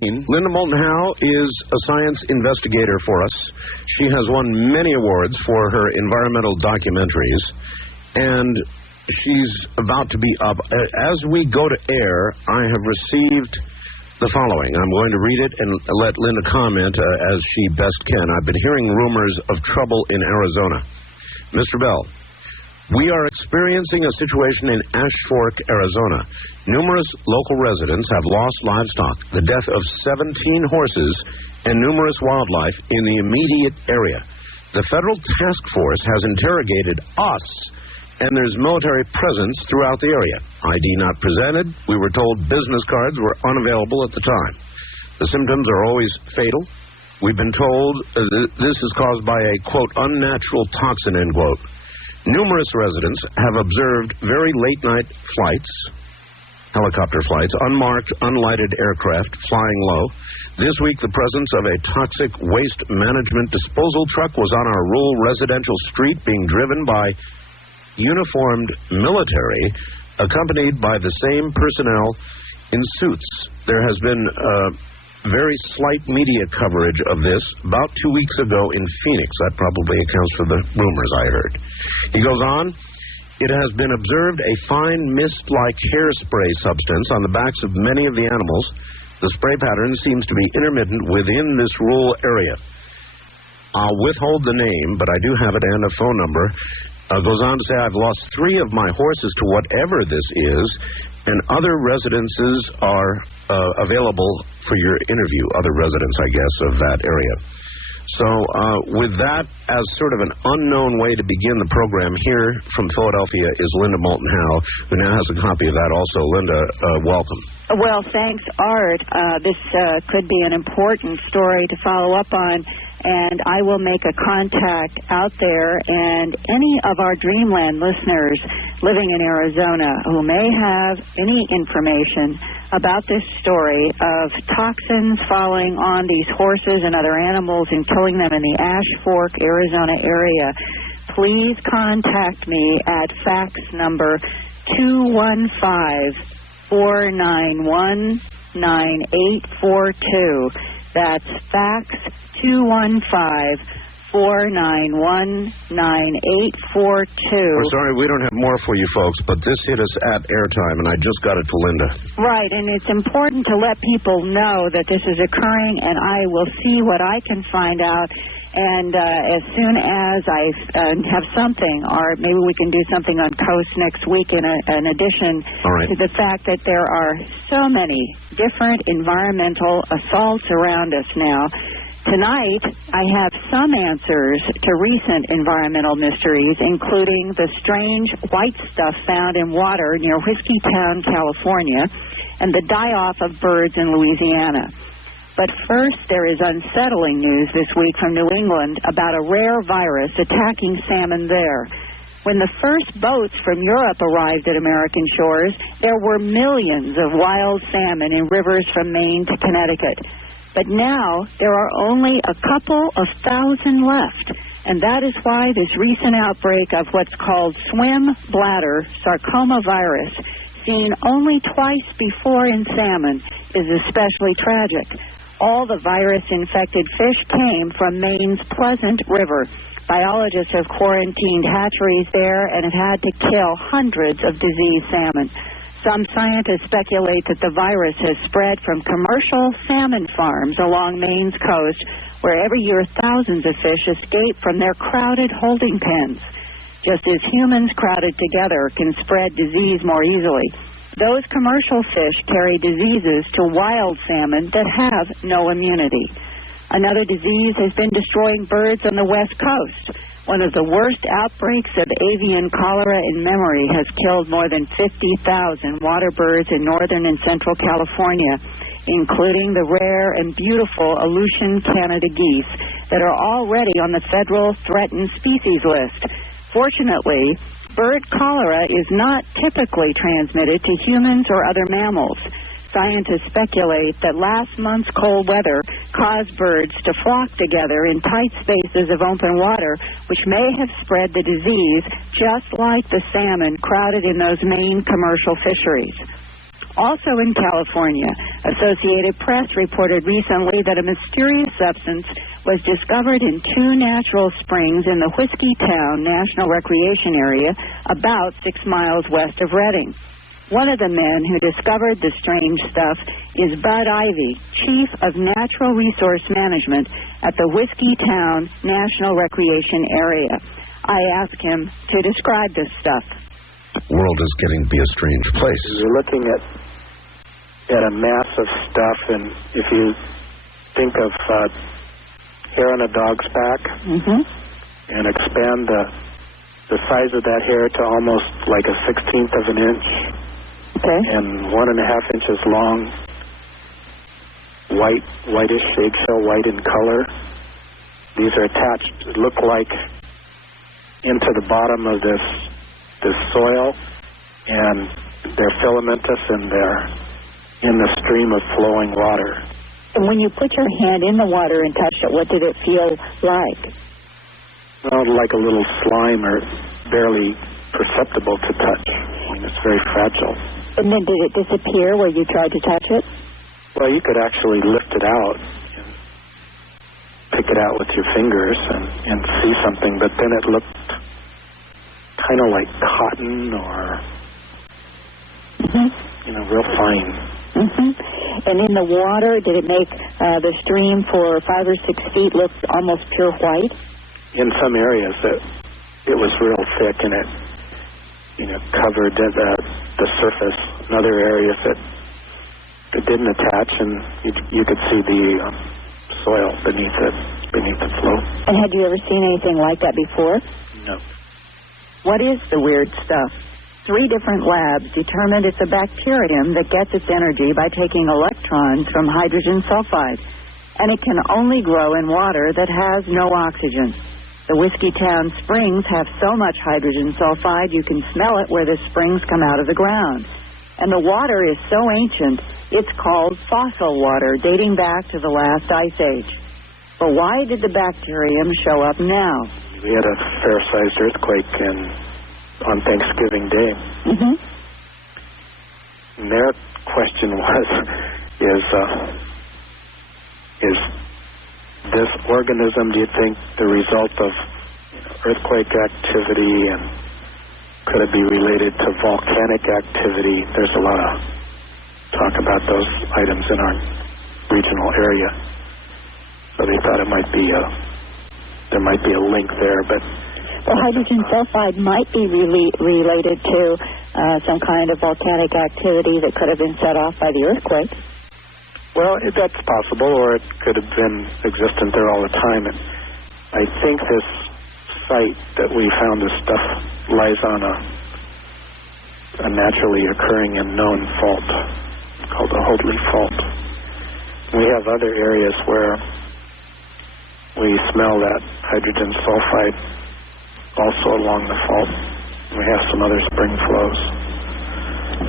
Linda Moulton Howe is a science investigator for us. She has won many awards for her environmental documentaries, and she's about to be up. As we go to air, I have received the following. I'm going to read it and let Linda comment as she best can. I've been hearing rumors of trouble in Arizona. Mr. Bell, we are experiencing a situation in Ash Fork, Arizona. Numerous local residents have lost livestock, the death of 17 horses, and numerous wildlife in the immediate area. The federal task force has interrogated us, and there's military presence throughout the area. ID not presented. We were told business cards were unavailable at the time. The symptoms are always fatal. We've been told this is caused by a, quote, unnatural toxin, end quote. Numerous residents have observed very late-night flights, helicopter flights, unmarked, unlighted aircraft flying low. This week, the presence of a toxic waste management disposal truck was on our rural residential street being driven by uniformed military, accompanied by the same personnel in suits. There has been very slight media coverage of this about 2 weeks ago in Phoenix. That probably accounts for the rumors I heard. He goes on, it has been observed a fine mist-like hairspray substance on the backs of many of the animals. The spray pattern seems to be intermittent within this rural area. I'll withhold the name, but I do have it and a phone number. Goes on to say, I've lost 3 of my horses to whatever this is, and other residences are available for your interview, other residents, I guess, of that area. So with that as sort of an unknown way to begin the program, here from Philadelphia is Linda Moulton Howe, who now has a copy of that also. Linda, welcome. Well, thanks, Art. This could be an important story to follow up on, and I will make a contact out there, and any of our Dreamland listeners living in Arizona who may have any information about this story of toxins falling on these horses and other animals and killing them in the Ash Fork, Arizona area, please contact me at fax number 215-491-9842. That's fax 215-491-9842. We're sorry we don't have more for you folks, but this hit us at airtime, and I just got it to Linda. Right, and it's important to let people know that this is occurring, and I will see what I can find out. And as soon as I have something, or maybe we can do something on Coast next week in addition to the fact that there are so many different environmental assaults around us now. Tonight, I have some answers to recent environmental mysteries, including the strange white stuff found in water near Whiskeytown, California, and the die-off of birds in Louisiana. But first, there is unsettling news this week from New England about a rare virus attacking salmon there. When the first boats from Europe arrived at American shores, there were millions of wild salmon in rivers from Maine to Connecticut. But now, there are only a couple of thousand left. And that is why this recent outbreak of what's called swim bladder sarcoma virus, seen only twice before in salmon, is especially tragic. All the virus-infected fish came from Maine's Pleasant River. Biologists have quarantined hatcheries there and have had to kill hundreds of diseased salmon. Some scientists speculate that the virus has spread from commercial salmon farms along Maine's coast, where every year thousands of fish escape from their crowded holding pens. Just as humans crowded together can spread disease more easily, those commercial fish carry diseases to wild salmon that have no immunity. Another disease has been destroying birds on the West Coast. One of the worst outbreaks of avian cholera in memory has killed more than 50,000 water birds in northern and central California, including the rare and beautiful Aleutian Canada geese that are already on the federal threatened species list. Fortunately, bird cholera is not typically transmitted to humans or other mammals. Scientists speculate that last month's cold weather caused birds to flock together in tight spaces of open water, which may have spread the disease, just like the salmon crowded in those Maine commercial fisheries. Also in California, Associated Press reported recently that a mysterious substance was discovered in 2 natural springs in the Whiskey Town National Recreation Area about 6 miles west of Redding. One of the men who discovered the strange stuff is Bud Ivy, Chief of Natural Resource Management at the Whiskey Town National Recreation Area. I asked him to describe this stuff. The world is getting to be a strange place. You're looking at a mass of stuff, and if you think of hair on a dog's back and expand the size of that hair to almost like a 1/16 of an inch, and 1.5 inches long, whitish, eggshell white in color. These are attached, look like, into the bottom of this soil, and they're filamentous, and they're in the stream of flowing water. And when you put your hand in the water and touched it, what did it feel like? Well, like a little slime, or barely perceptible to touch. I mean, it's very fragile. And then did it disappear where you tried to touch it? Well, you could actually lift it out and pick it out with your fingers and see something, but then it looked kind of like cotton, or, real fine. And in the water, did it make the stream for 5 or 6 feet look almost pure white? In some areas, it was real thick, and it covered the surface. In other areas, it didn't attach, and you could see the soil beneath the flow. And had you ever seen anything like that before? No. What is the weird stuff? 3 different labs determined it's a bacterium that gets its energy by taking electrons from hydrogen sulfide, and it can only grow in water that has no oxygen. The Whiskey Town springs have so much hydrogen sulfide you can smell it where the springs come out of the ground. And the water is so ancient, it's called fossil water, dating back to the last ice age. But why did the bacterium show up now? We had a fair-sized earthquake on Thanksgiving Day. And their question was, is this organism, do you think, the result of earthquake activity, and could it be related to volcanic activity? There's a lot of talk about those items in our regional area. So they thought there might be a link there, but... Well, hydrogen sulfide might be related to some kind of volcanic activity that could have been set off by the earthquake. Well, that's possible, or it could have been existent there all the time. And I think this site that we found this stuff lies on a naturally occurring and known fault called the Hoadley Fault. We have other areas where we smell that hydrogen sulfide also along the fault. We have some other spring flows.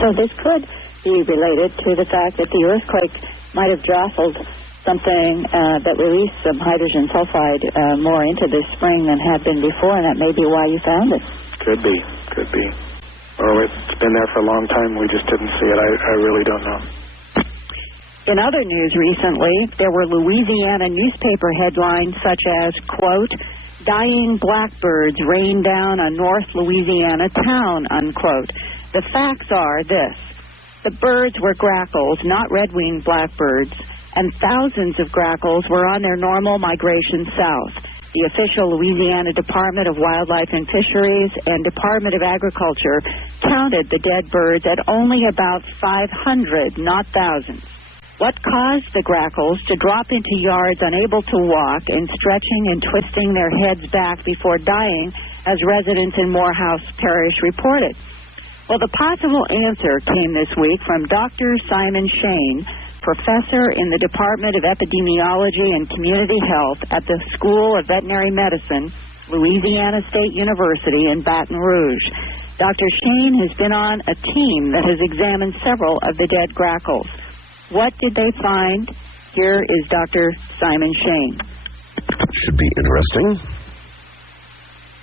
So this could be related to the fact that the earthquake might have jostled something that released some hydrogen sulfide more into this spring than had been before, and that may be why you found it. Could be. Or it's been there for a long time, we just didn't see it. I really don't know. In other news recently, there were Louisiana newspaper headlines such as, quote, "Dying blackbirds rain down a North Louisiana town," unquote. The facts are this. The birds were grackles, not red-winged blackbirds, and thousands of grackles were on their normal migration south. The official Louisiana Department of Wildlife and Fisheries and Department of Agriculture counted the dead birds at only about 500, not thousands. What caused the grackles to drop into yards unable to walk and stretching and twisting their heads back before dying, as residents in Morehouse Parish reported? Well, the possible answer came this week from Dr. Simon Shane, professor in the Department of Epidemiology and Community Health at the School of Veterinary Medicine, Louisiana State University in Baton Rouge. Dr. Shane has been on a team that has examined several of the dead grackles. What did they find? Here is Dr. Simon Shane. Should be interesting.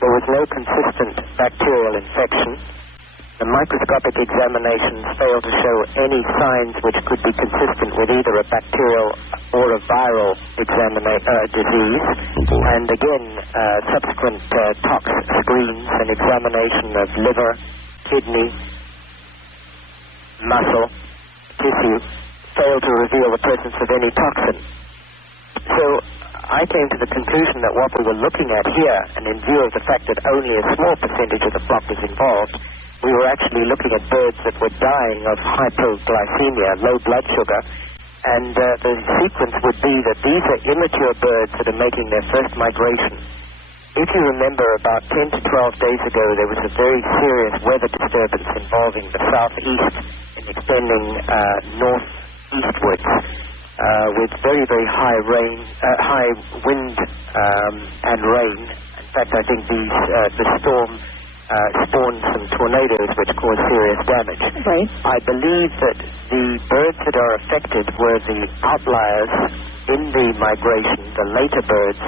There was no consistent bacterial infection. The microscopic examinations failed to show any signs which could be consistent with either a bacterial or a viral disease. And again, subsequent tox screens and examination of liver, kidney, muscle, tissue failed to reveal the presence of any toxin. So I came to the conclusion that what we were looking at here, and in view of the fact that only a small percentage of the flock was involved, we were actually looking at birds that were dying of hypoglycemia, low blood sugar, and the sequence would be that these are immature birds that are making their first migration. If you remember, about 10 to 12 days ago, there was a very serious weather disturbance involving the southeast and extending northeastwards, with very, very high wind and rain. In fact, I think the storm spawned some tornadoes which caused serious damage. Right. I believe that the birds that are affected were the outliers in the migration, the later birds.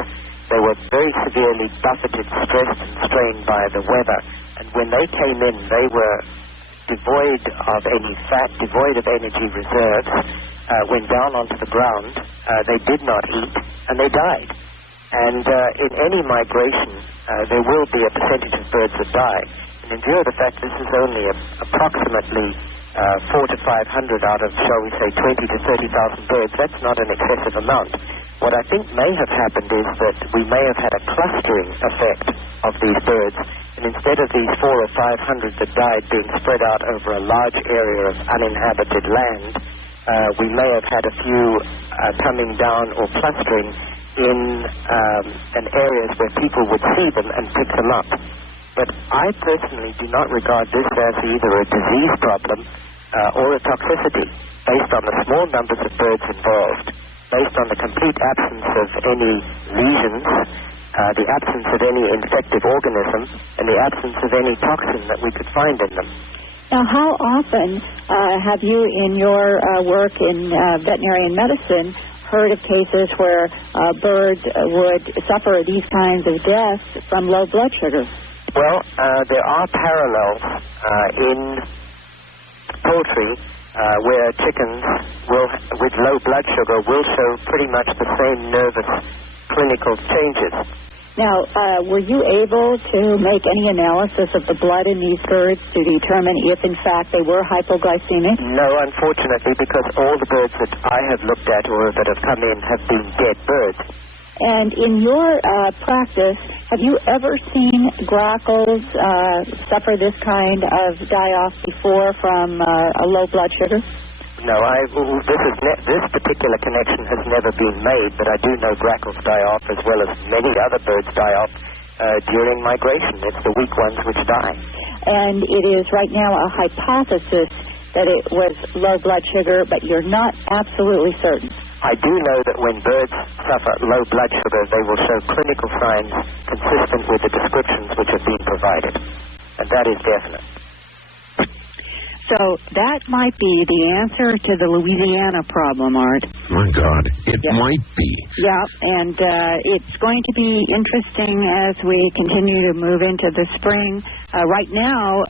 They were very severely buffeted, stressed, and strained by the weather. And when they came in, they were devoid of any fat, devoid of energy reserves, went down onto the ground. They did not eat, and they died. And in any migration, there will be a percentage of birds that die. And in view of the fact this is only approximately 400 to 500 out of, shall we say, 20 to 30,000 birds, that's not an excessive amount. What I think may have happened is that we may have had a clustering effect of these birds. And instead of these 400 or 500 that died being spread out over a large area of uninhabited land, we may have had a few coming down or clustering in areas where people would see them and pick them up. But I personally do not regard this as either a disease problem or a toxicity, based on the small numbers of birds involved, based on the complete absence of any lesions, the absence of any infective organism, and the absence of any toxin that we could find in them. Now, how often have you, in your work in veterinary medicine, heard of cases where birds would suffer these kinds of deaths from low blood sugar? Well, there are parallels in poultry where chickens with low blood sugar will show pretty much the same nervous clinical changes. Now, were you able to make any analysis of the blood in these birds to determine if, in fact, they were hypoglycemic? No, unfortunately, because all the birds that I have looked at or that have come in have been dead birds. And in your practice, have you ever seen grackles suffer this kind of die-off before from a low blood sugar? No, this particular connection has never been made, but I do know grackles die off as well as many other birds die off during migration. It's the weak ones which die. And it is right now a hypothesis that it was low blood sugar, but you're not absolutely certain. I do know that when birds suffer low blood sugar, they will show clinical signs consistent with the descriptions which have been provided. And that is definite. So that might be the answer to the Louisiana problem, Art. My God, it might be. Yeah, and it's going to be interesting as we continue to move into the spring. Right now,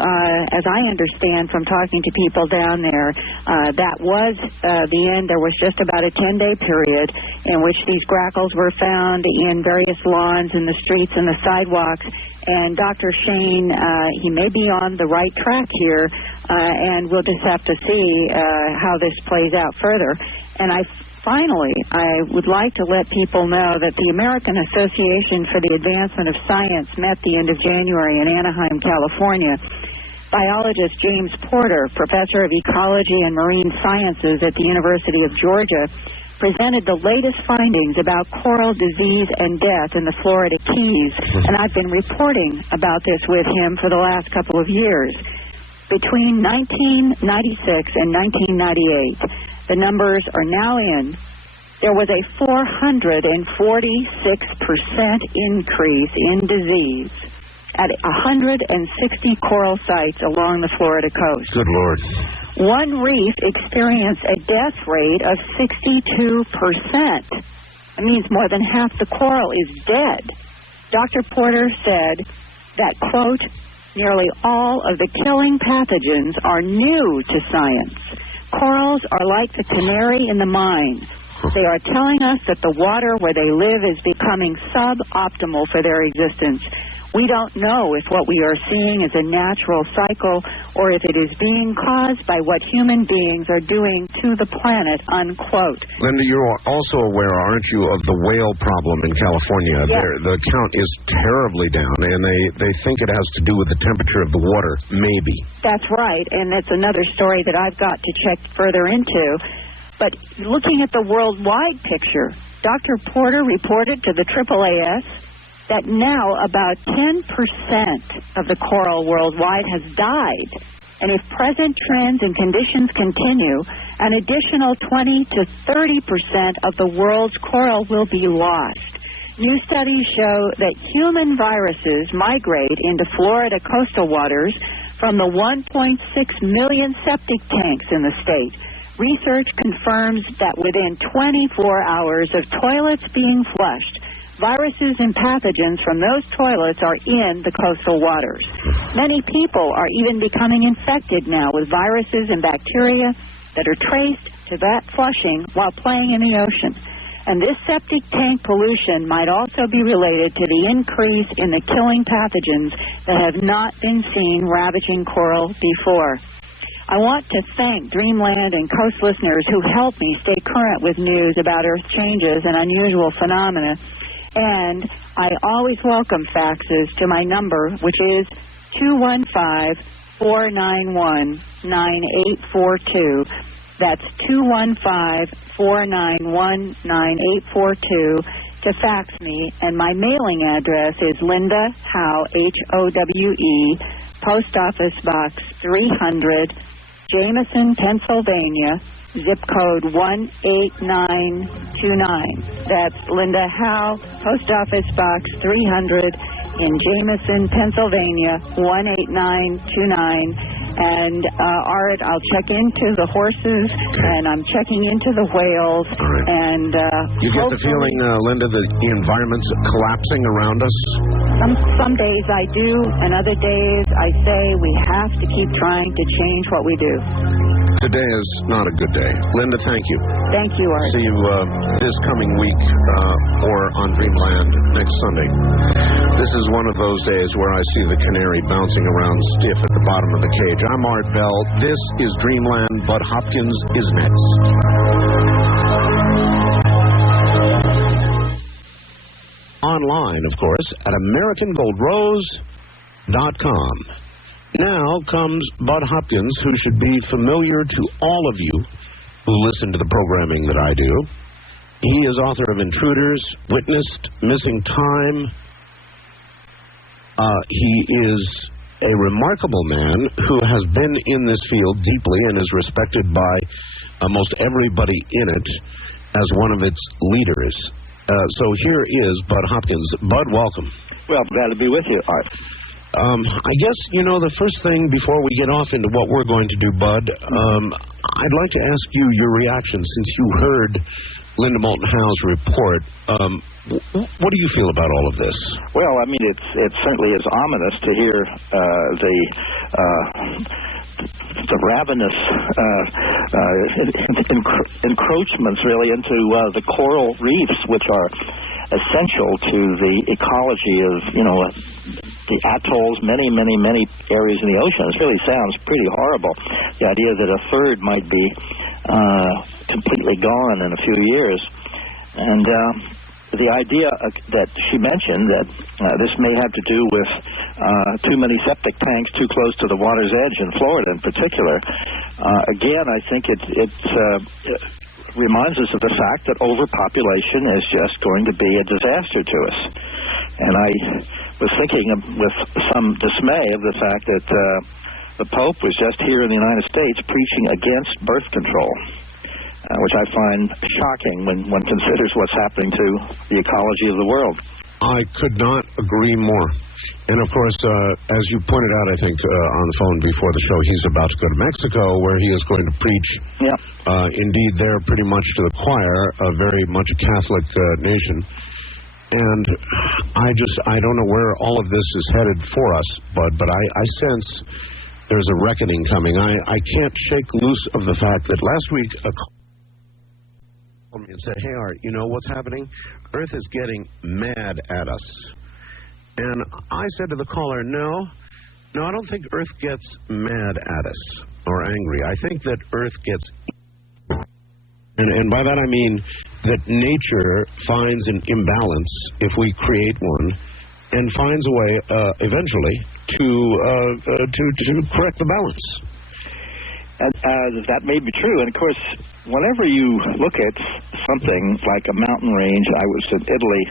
as I understand from talking to people down there, that was the end. There was just about a 10-day period in which these grackles were found in various lawns, in the streets, and the sidewalks. And Dr. Shane, he may be on the right track here, and we'll just have to see how this plays out further. And I would like to let people know that the American Association for the Advancement of Science met the end of January in Anaheim, California. Biologist James Porter, professor of ecology and marine sciences at the University of Georgia, presented the latest findings about coral disease and death in the Florida Keys, and I've been reporting about this with him for the last couple of years. Between 1996 and 1998, the numbers are now in. There was a 446% increase in disease at 160 coral sites along the Florida coast. Good Lord. One reef experienced a death rate of 62%. That means more than half the coral is dead. Dr. Porter said that, quote, Nearly all of the killing pathogens are new to science. Corals are like the canary in the mine. They are telling us that the water where they live is becoming suboptimal for their existence. We don't know if what we are seeing is a natural cycle or if it is being caused by what human beings are doing to the planet, unquote. Linda, you're also aware, aren't you, of the whale problem in California? Yes. The count is terribly down, and they think it has to do with the temperature of the water, maybe. That's right, and that's another story that I've got to check further into. But looking at the worldwide picture, Dr. Porter reported to the AAAS that now about 10% of the coral worldwide has died. And if present trends and conditions continue, an additional 20 to 30% of the world's coral will be lost. New studies show that human viruses migrate into Florida coastal waters from the 1.6 million septic tanks in the state. Research confirms that within 24 hours of toilets being flushed, viruses and pathogens from those toilets are in the coastal waters. Many people are even becoming infected now with viruses and bacteria that are traced to that flushing while playing in the ocean. And this septic tank pollution might also be related to the increase in the killing pathogens that have not been seen ravaging coral before. I want to thank Dreamland and Coast listeners who help me stay current with news about Earth changes and unusual phenomena. And I always welcome faxes to my number, which is 215-491-9842. That's 215-491-9842 to fax me. And my mailing address is Linda Howe, Howe, Post Office Box 300, Jameson, Pennsylvania, zip code 18929. That's Linda Howe, Post Office Box 300 in Jameson, Pennsylvania, 18929. And, Art, I'll check into the horses, and I'm checking into the whales. Right. And you get the feeling, Linda, that the environment's collapsing around us? Some days I do, and other days I say we have to keep trying to change what we do. Today is not a good day. Linda, thank you. Thank you, Art. See you this coming week or on Dreamland next Sunday. This is one of those days where I see the canary bouncing around stiff at the bottom of the cage. I'm Art Bell. This is Dreamland. Bud Hopkins is next. Online, of course, at AmericanGoldRose.com. Now comes Bud Hopkins, who should be familiar to all of you who listen to the programming that I do. He is author of Intruders, Witnessed, Missing Time. He is a remarkable man who has been in this field deeply and is respected by most everybody in it as one of its leaders. So here is Bud Hopkins. Bud, welcome. Well, glad to be with you, Art. I guess, the first thing before we get off into what we're going to do, Bud, I'd like to ask you your reaction since you heard Linda Moulton Howe's report. What do you feel about all of this? Well, I mean, it certainly is ominous to hear the ravenous encroachments, really, into the coral reefs, which are essential to the ecology of, the atolls, many areas in the ocean. It really sounds pretty horrible. The idea that a third might be completely gone in a few years. And the idea that she mentioned that this may have to do with too many septic tanks too close to the water's edge in Florida in particular, again, I think it reminds us of the fact that overpopulation is just going to be a disaster to us. And I was thinking with some dismay of the fact that the Pope was just here in the United States preaching against birth control, which I find shocking when one considers what's happening to the ecology of the world. I could not agree more. And, of course, as you pointed out, I think, on the phone before the show, he's about to go to Mexico, where he is going to preach, indeed, there pretty much to the choir, a very much Catholic nation. And I don't know where all of this is headed for us, Bud, but I sense there's a reckoning coming. I can't shake loose of the fact that last week a caller called me and said, hey, Art, you know what's happening? Earth is getting mad at us. And I said to the caller, no, I don't think Earth gets mad at us or angry. I think that Earth gets... And by that I mean that nature finds an imbalance, if we create one, and finds a way eventually to correct the balance. And that may be true. And of course, whenever you look at something like a mountain range, I was in Italy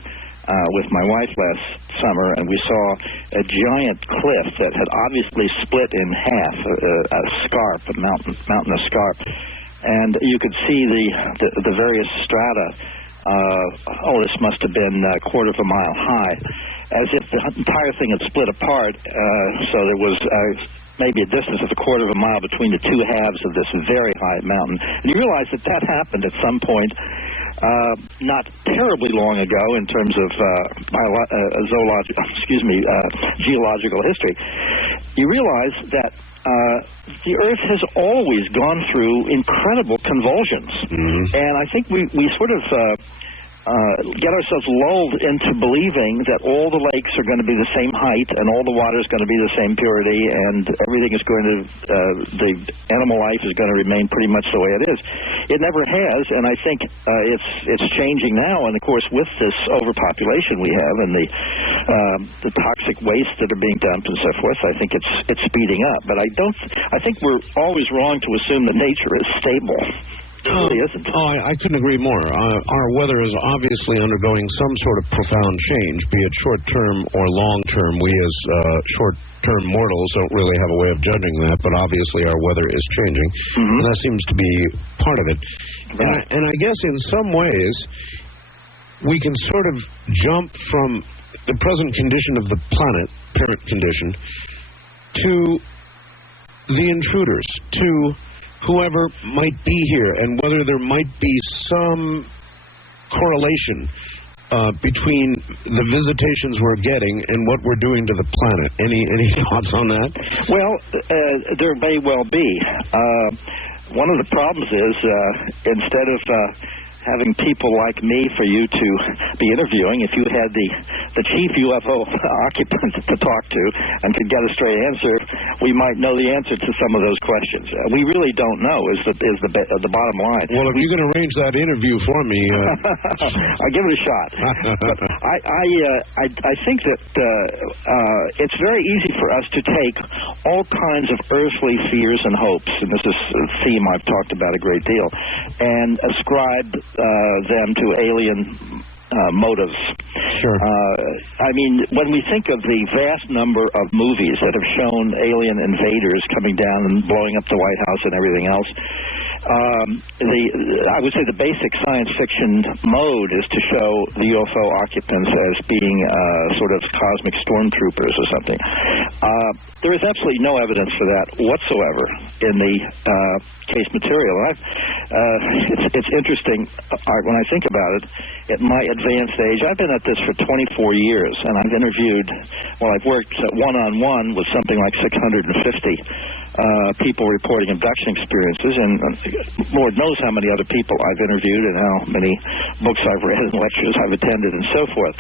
with my wife last summer, and we saw a giant cliff that had obviously split in half, a scarp, a mountain escarp. And you could see the various strata. This must have been a quarter of a mile high, as if the entire thing had split apart. So there was maybe a distance of a quarter of a mile between the two halves of this very high mountain. And you realize that happened at some point not terribly long ago in terms of geological history. You realize that the Earth has always gone through incredible convulsions. Mm-hmm. And I think we sort of get ourselves lulled into believing that all the lakes are going to be the same height and all the water is going to be the same purity and everything is going to, the animal life is going to remain pretty much the way it is. It never has, and I think it's changing now. And of course, with this overpopulation we have and the toxic waste that are being dumped and so forth, I think it's speeding up. But I think we're always wrong to assume that nature is stable. It really isn't. I couldn't agree more. Our weather is obviously undergoing some sort of profound change, be it short-term or long-term. We as short-term mortals don't really have a way of judging that, but obviously our weather is changing, and that seems to be part of it. Right. And I guess in some ways we can sort of jump from the present condition of the planet, parent condition, to the intruders, to whoever might be here, and whether there might be some correlation between the visitations we're getting and what we're doing to the planet. Any thoughts on that? Well, there may well be. One of the problems is instead of having people like me for you to be interviewing, if you had the chief UFO occupant to talk to and could get a straight answer, we might know the answer to some of those questions. We really don't know is the bottom line. Well, if you can arrange that interview for me, I'll give it a shot. But I think that it's very easy for us to take all kinds of earthly fears and hopes, and this is a theme I've talked about a great deal, and ascribe them to alien motives. Sure. I mean, when we think of the vast number of movies that have shown alien invaders coming down and blowing up the White House and everything else, I would say the basic science fiction mode is to show the UFO occupants as being sort of cosmic stormtroopers or something. There is absolutely no evidence for that whatsoever in the case material. It's interesting when I think about it. At my advanced age, I've been at this for 24 years, and I've interviewed, I've worked one-on-one with something like 650 people reporting abduction experiences, and Lord knows how many other people I've interviewed and how many books I've read and lectures I've attended and so forth.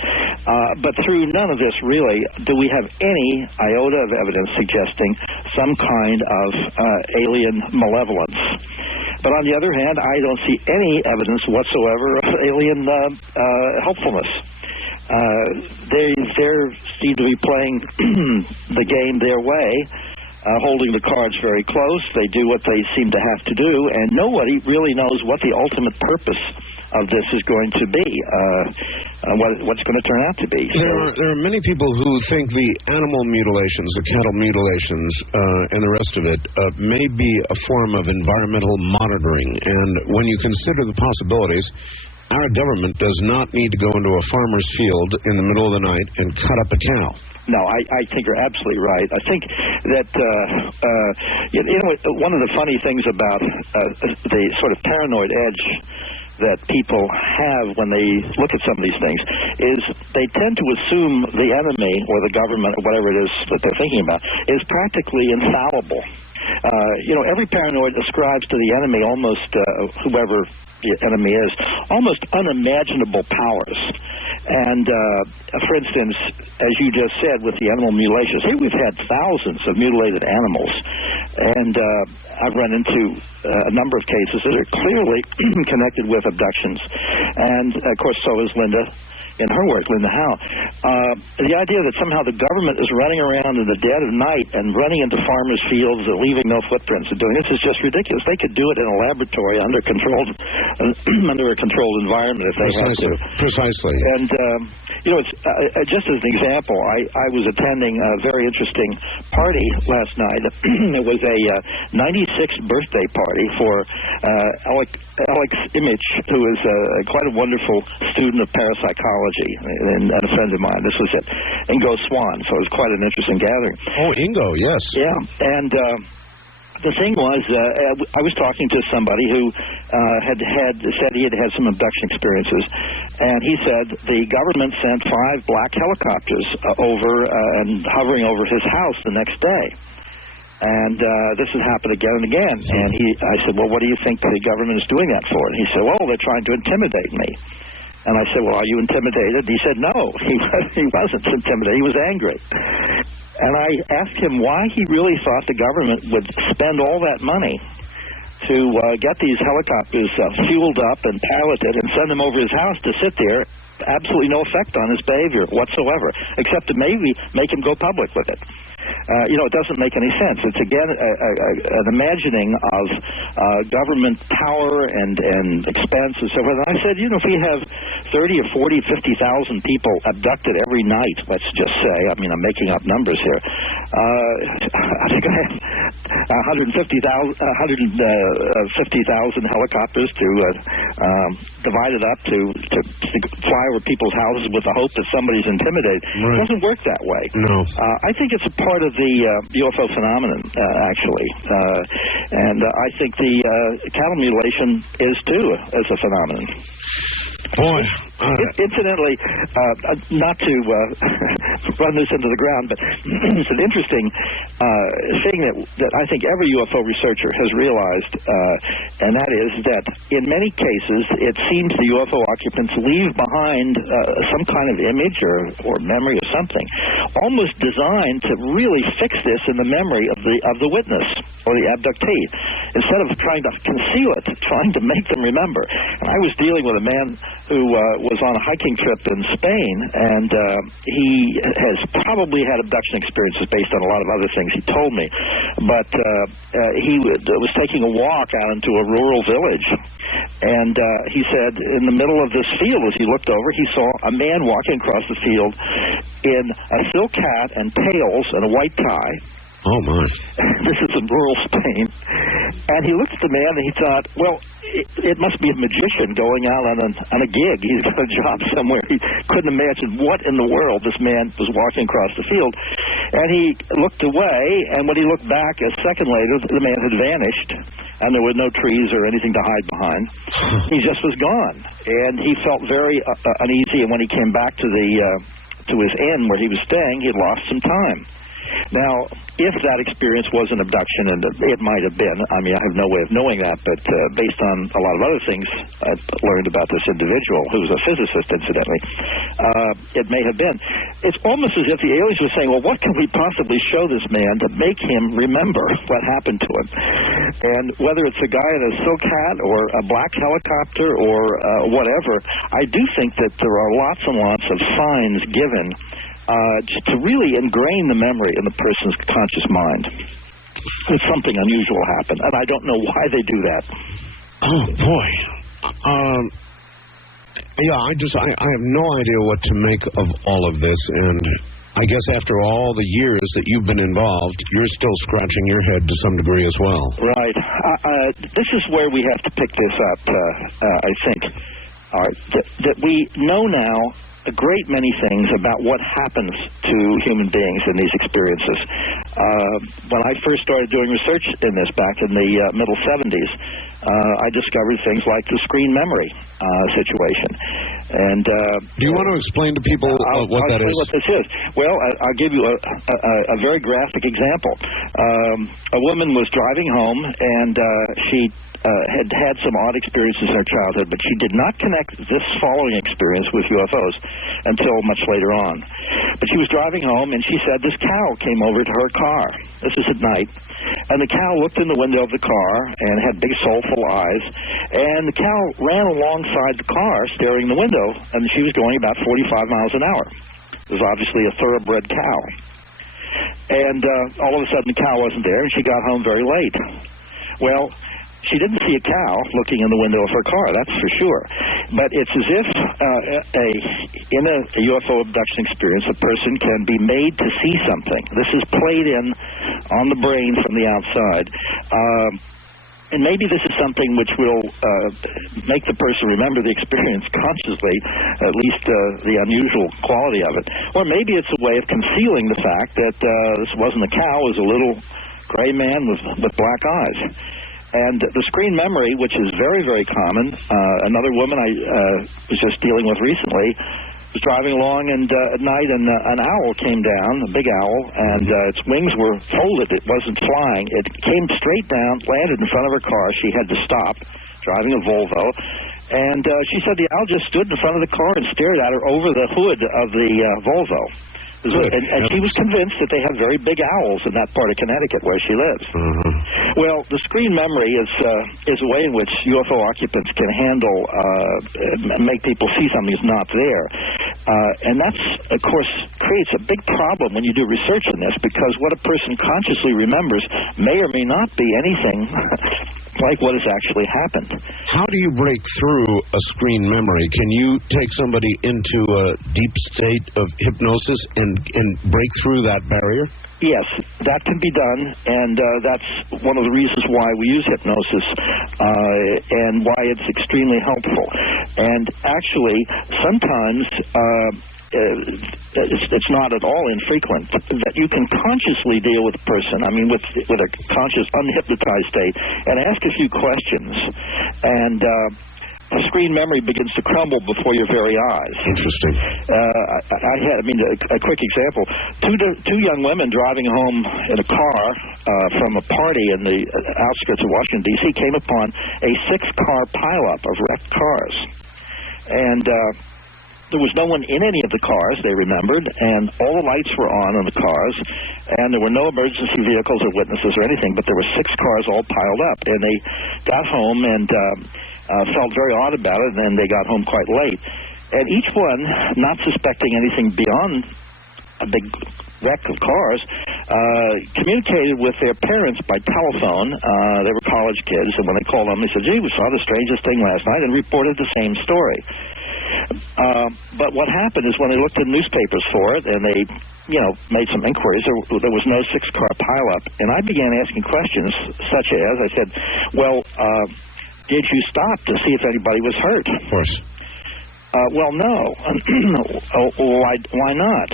But through none of this, really, do we have any iota of evidence suggesting some kind of alien malevolence. But on the other hand, I don't see any evidence whatsoever of alien helpfulness. They seem to be playing the game their way, holding the cards very close. They do what they seem to have to do, and nobody really knows what the ultimate purpose of this is going to be, what's going to turn out to be. There are many people who think the animal mutilations, the cattle mutilations, and the rest of it may be a form of environmental monitoring. And when you consider the possibilities, our government does not need to go into a farmer's field in the middle of the night and cut up a cow. No, I think you're absolutely right. I think that, one of the funny things about the sort of paranoid edge that people have when they look at some of these things is they tend to assume the enemy or the government or whatever it is that they're thinking about is practically infallible. Every paranoid ascribes to the enemy almost, whoever the enemy is, almost unimaginable powers. And, for instance, as you just said with the animal mutilations, here we've had thousands of mutilated animals. And I've run into a number of cases that are clearly connected with abductions. And, of course, so is Linda. In her work, Moulton Howe, the idea that somehow the government is running around in the dead of night and running into farmers' fields and leaving no footprints and doing this is just ridiculous. They could do it in a laboratory under a controlled environment if they had to. Precisely. And it's just as an example, I was attending a very interesting party last night. It was a 96th birthday party for Alex Imich, who is quite a wonderful student of parapsychology. And a friend of mine. This was at Ingo Swan, so it was quite an interesting gathering. Oh, Ingo, yes. Yeah, and the thing was, I was talking to somebody who said he had had some abduction experiences, and he said the government sent 5 black helicopters over and hovering over his house the next day. And this has happened again and again. And I said, well, what do you think the government is doing that for? And he said, well, they're trying to intimidate me. And I said, well, are you intimidated? He said, no, he wasn't intimidated. He was angry. And I asked him why he really thought the government would spend all that money to get these helicopters fueled up and piloted and send them over his house to sit there. Absolutely no effect on his behavior whatsoever, except to maybe make him go public with it. It doesn't make any sense. It's, again, an imagining of government power and expense and so forth. And I said, if we have 30 or 40, 50,000 people abducted every night, let's just say, I'm making up numbers here, I think I have 150,000 helicopters to divide it up to fly over people's houses with the hope that somebody's intimidated. Right. It doesn't work that way. No. I think it's a part of the UFO phenomenon, actually. And I think the cattle mutilation is, too, as a phenomenon. Boy. Incidentally, not to run this into the ground, but it's an interesting thing that I think every UFO researcher has realized, and that is that in many cases it seems the UFO occupants leave behind some kind of image or memory or something, almost designed to really fix this in the memory of the witness or the abductee, instead of trying to conceal it, trying to make them remember. And I was dealing with a man who was on a hiking trip in Spain, and he has probably had abduction experiences based on a lot of other things he told me. But he was taking a walk out into a rural village, and he said in the middle of this field, as he looked over, he saw a man walking across the field in a silk hat and tails and a white tie. Oh, my. This is in rural Spain. And he looked at the man and he thought, well, it must be a magician going out on a gig. He's got a job somewhere. He couldn't imagine what in the world this man was walking across the field. And he looked away, and when he looked back a second later, the man had vanished, and there were no trees or anything to hide behind. He just was gone. And he felt very uneasy, and when he came back to his inn where he was staying, he had lost some time. Now, if that experience was an abduction, and it might have been, I have no way of knowing that, but based on a lot of other things I've learned about this individual, who was a physicist, incidentally, it may have been. It's almost as if the aliens were saying, well, what can we possibly show this man to make him remember what happened to him? And whether it's a guy in a silk hat or a black helicopter or whatever, I do think that there are lots and lots of signs given to really ingrain the memory in the person's conscious mind. If something unusual happened, and I don't know why they do that. Oh, boy. I have no idea what to make of all of this, and I guess after all the years that you've been involved, you're still scratching your head to some degree as well. Right. This is where we have to pick this up, I think. All right. That we know now a great many things about what happens to human beings in these experiences. When I first started doing research in this back in the middle 70s, I discovered things like the screen memory situation. And do you want to explain to people what that is? I'll explain what this is. Well, I'll give you a very graphic example. A woman was driving home, and she had some odd experiences in her childhood, but she did not connect this following experience with UFOs until much later on. But she was driving home, and she said this cow came over to her car. This is at night. And the cow looked in the window of the car and had big soulful eyes. And the cow ran alongside the car, staring in the window, and she was going about 45 miles an hour. It was obviously a thoroughbred cow. And all of a sudden, the cow wasn't there, and she got home very late. Well, she didn't see a cow looking in the window of her car, that's for sure. But it's as if in a UFO abduction experience, a person can be made to see something. This is played in on the brain from the outside. And maybe this is something which will make the person remember the experience consciously, at least the unusual quality of it. Or maybe it's a way of concealing the fact that this wasn't a cow, it was a little gray man with black eyes. And the screen memory, which is very, very common, another woman I was just dealing with recently was driving along, and at night an owl came down, a big owl, and its wings were folded. It wasn't flying. It came straight down, landed in front of her car. She had to stop, driving a Volvo. And she said the owl just stood in front of the car and stared at her over the hood of the Volvo. And she was convinced that they have very big owls in that part of Connecticut where she lives. Mm-hmm. Well, the screen memory is a way in which UFO occupants can handle, make people see something that's not there. And that's, of course, creates a big problem when you do research on this, because what a person consciously remembers may or may not be anything like what has actually happened. How do you break through a screen memory? Can you take somebody into a deep state of hypnosis and break through that barrier? Yes, that can be done, and that's one of the reasons why we use hypnosis and why it's extremely helpful. And actually, sometimes it's not at all infrequent that you can consciously deal with a person, I mean with a conscious, unhypnotized state, and ask a few questions, and the screen memory begins to crumble before your very eyes. Interesting. A quick example. Two young women driving home in a car from a party in the outskirts of Washington, D.C. came upon a 6-car pileup of wrecked cars. And there was no one in any of the cars, they remembered, and all the lights were on the cars, and there were no emergency vehicles or witnesses or anything, but there were 6 cars all piled up. And they got home and felt very odd about it, and then they got home quite late. And each one, not suspecting anything beyond a big wreck of cars, communicated with their parents by telephone. They were college kids, and when they called them, they said, gee, we saw the strangest thing last night, and reported the same story. But what happened is when they looked in newspapers for it, and they, made some inquiries, there was no 6-car pileup. And I began asking questions such as, I said, well, did you stop to see if anybody was hurt? Of course. Well, no. Why not?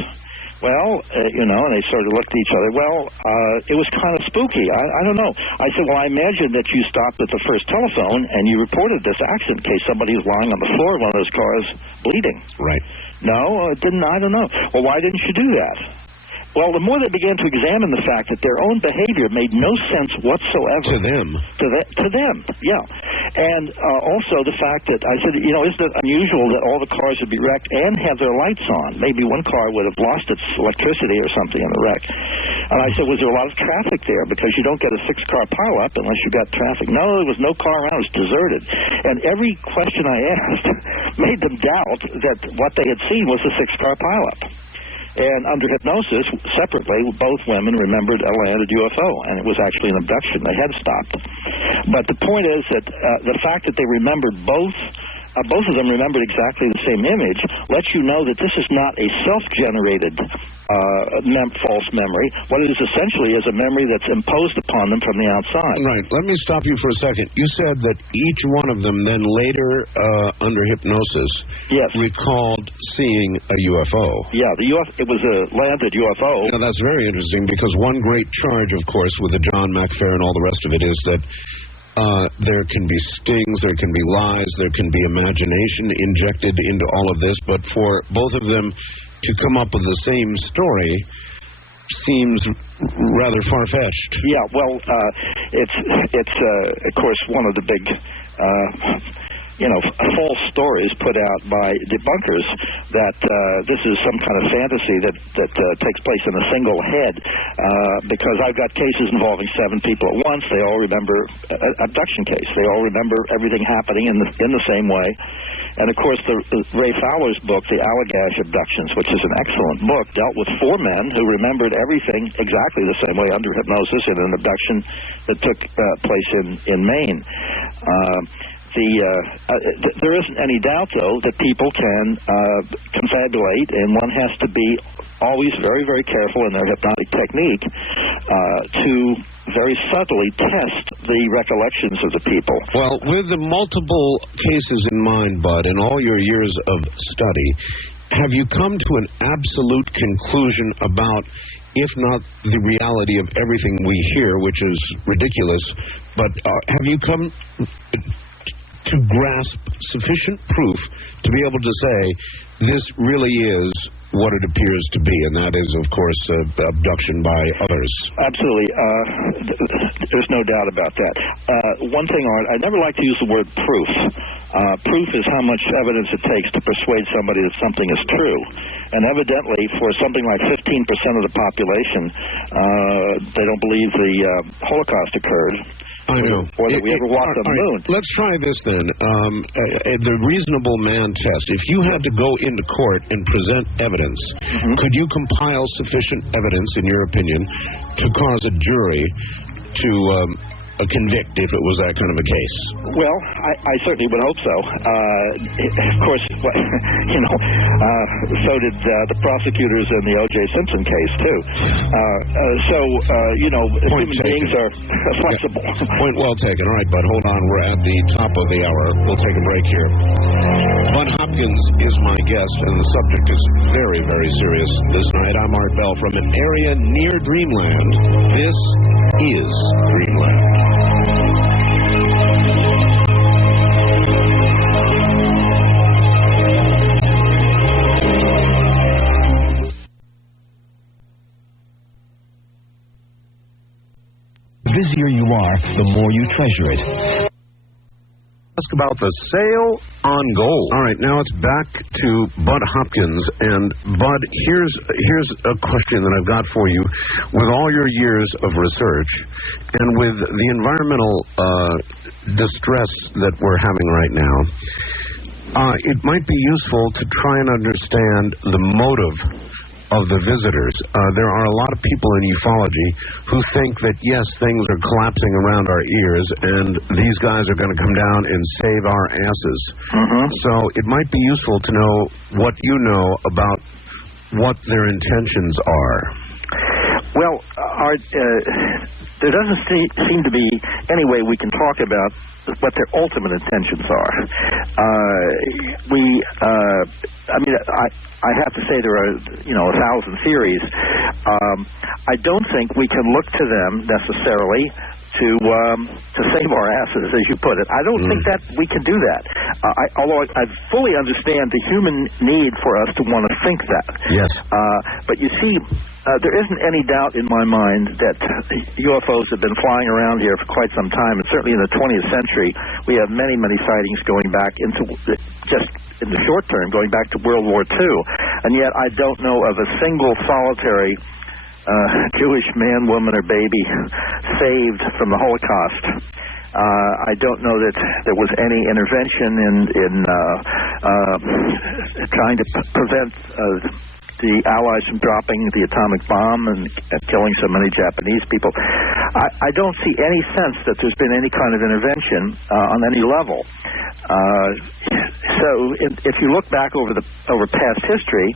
Well, and they sort of looked at each other. Well, it was kind of spooky. I don't know. I said, well, I imagine that you stopped at the first telephone and you reported this accident in case somebody was lying on the floor of one of those cars bleeding. Right. No, it didn't. I don't know. Well, why didn't you do that? Well, the more they began to examine the fact that their own behavior made no sense whatsoever. To them. To them, yeah. And also the fact that, I said, isn't it unusual that all the cars would be wrecked and have their lights on? Maybe one car would have lost its electricity or something in the wreck. And I said, was there a lot of traffic there? Because you don't get a 6-car pileup unless you got traffic. No, there was no car around. It was deserted. And every question I asked made them doubt that what they had seen was a 6-car pileup. And under hypnosis, separately, both women remembered a landed UFO, and it was actually an abduction. They had stopped. But the point is that the fact that they remembered both of them remembered exactly the same image, lets you know that this is not a self-generated false memory. What it is essentially is a memory that's imposed upon them from the outside. Right. Let me stop you for a second. You said that each one of them then later, under hypnosis, yes, recalled seeing a UFO. Yeah, it was a landed UFO. Now, that's very interesting, because one great charge, of course, with the John McFair and all the rest of it is that There can be stings, there can be lies, there can be imagination injected into all of this, but for both of them to come up with the same story seems rather far-fetched. Yeah, well, it's of course one of the big false stories put out by debunkers that this is some kind of fantasy that takes place in a single head, because I've got cases involving 7 people at once. They all remember abduction case. They all remember everything happening in the same way. And of course, the Ray Fowler's book, The Allagash Abductions, which is an excellent book, dealt with 4 men who remembered everything exactly the same way under hypnosis in an abduction that took place in Maine. There isn't any doubt, though, that people can confabulate, and one has to be always very, very careful in their hypnotic technique to very subtly test the recollections of the people. Well, with the multiple cases in mind, Bud, and all your years of study, have you come to an absolute conclusion about, if not the reality of everything we hear, which is ridiculous, but have you come to grasp sufficient proof to be able to say this really is what it appears to be, and that is, of course, abduction by others? Absolutely. There's no doubt about that. One thing, Art, I never like to use the word proof. Proof is how much evidence it takes to persuade somebody that something is true. And evidently, for something like 15% of the population, they don't believe the Holocaust occurred. I know. Or that we ever walked on the moon. Let's try this then. The reasonable man test. If you had to go into court and present evidence, could you compile sufficient evidence, in your opinion, to cause a jury to convict if it was that kind of a case? Well, I certainly would hope so. Of course, so did the prosecutors in the O.J. Simpson case, too. Human beings are flexible. Point well taken. All right, Bud, hold on. We're at the top of the hour. We'll take a break here. Bud Hopkins is my guest, and the subject is very, very serious this night. I'm Art Bell from an area near Dreamland. This is Dreamland. The busier you are, the more you treasure it. Ask about the sale on gold. All right, now it's back to Bud Hopkins. And Bud, here's a question that I've got for you. With all your years of research and with the environmental distress that we're having right now, it might be useful to try and understand the motive of the visitors. There are a lot of people in ufology who think that, yes, things are collapsing around our ears, and these guys are going to come down and save our asses. So it might be useful to know what you know about what their intentions are. Well, Art, there doesn't seem to be any way we can talk about what their ultimate intentions are. I have to say there are, 1,000 theories. I don't think we can look to them necessarily to save our asses, as you put it. I don't think that we can do that. Although I fully understand the human need for us to want to think that. Yes. But you see, there isn't any doubt in my mind that UFOs have been flying around here for quite some time, and certainly in the 20th century, we have many, many sightings going back into, just in the short term, going back to World War II. And yet I don't know of a single solitary Jewish man, woman, or baby saved from the Holocaust. I don't know that there was any intervention in trying to prevent the Allies from dropping the atomic bomb and killing so many Japanese people. I don't see any sense that there's been any kind of intervention on any level. So if you look back over past history,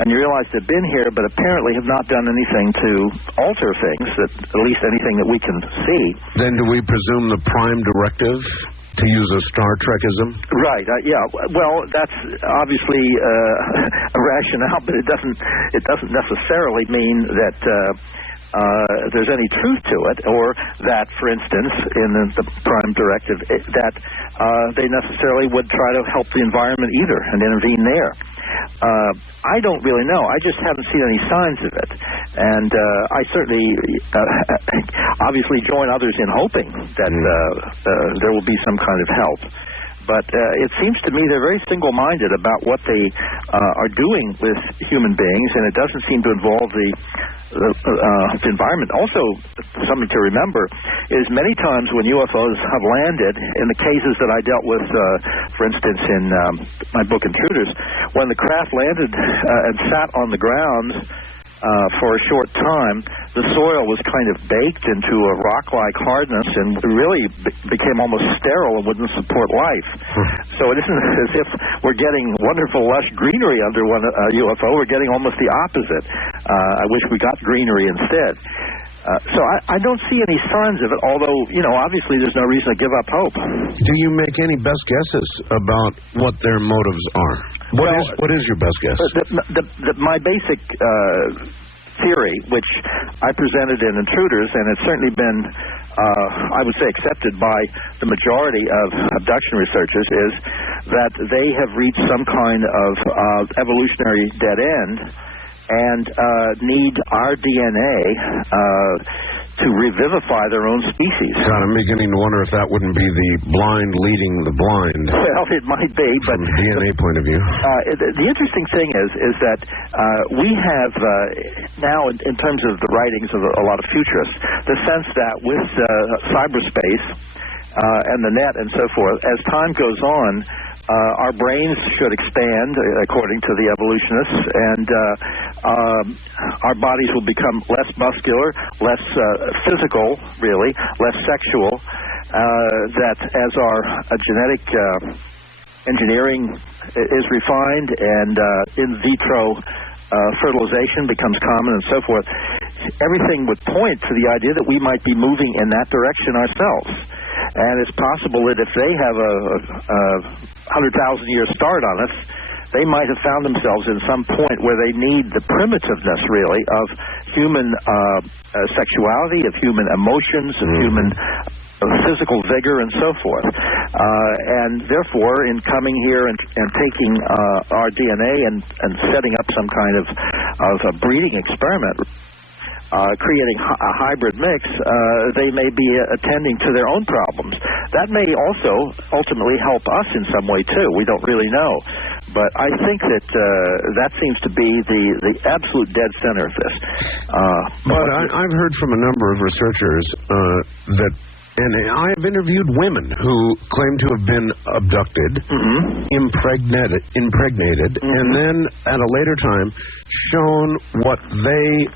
and you realize they've been here, but apparently have not done anything to alter things, at least anything that we can see. Then do we presume the prime directive, to use a Star Trekism? Right. Yeah. Well, that's obviously a rationale, but it doesn't necessarily mean that there's any truth to it, or that, for instance, in the Prime Directive, that they necessarily would try to help the environment either and intervene there. I don't really know. I just haven't seen any signs of it. And I certainly obviously join others in hoping that there will be some kind of help. But it seems to me they're very single-minded about what they are doing with human beings, and it doesn't seem to involve the environment. Also, something to remember is many times when UFOs have landed, in the cases that I dealt with, for instance, in my book Intruders, when the craft landed and sat on the ground for a short time, the soil was kind of baked into a rock-like hardness and really became almost sterile and wouldn't support life. So it isn't as if we're getting wonderful, lush greenery under one UFO. We're getting almost the opposite. I wish we got greenery instead. So I don't see any signs of it, although, obviously there's no reason to give up hope. Do you make any best guesses about what their motives are? What is your best guess? My basic theory, which I presented in Intruders, and it's certainly been, I would say, accepted by the majority of abduction researchers, is that they have reached some kind of evolutionary dead end and need our DNA to revivify their own species. God, I'm beginning to wonder if that wouldn't be the blind leading the blind. Well, it might be, but from a DNA point of view. The interesting thing is that we have now, in terms of the writings of a lot of futurists, the sense that with cyberspace and the net and so forth, as time goes on, our brains should expand, according to the evolutionists, and our bodies will become less muscular, less physical, really, less sexual, that as our genetic engineering is refined and in vitro fertilization becomes common and so forth, everything would point to the idea that we might be moving in that direction ourselves. And it's possible that if they have a 100,000-year start on us, they might have found themselves in some point where they need the primitiveness, really, of human sexuality, of human emotions, of human physical vigor, and so forth. And therefore, in coming here and taking our DNA and setting up some kind of a breeding experiment, creating a hybrid mix, they may be attending to their own problems. That may also ultimately help us in some way, too. We don't really know. But I think that that seems to be the absolute dead center of this. But I've heard from a number of researchers that, and I've interviewed women who claim to have been abducted, impregnated, and then at a later time shown what they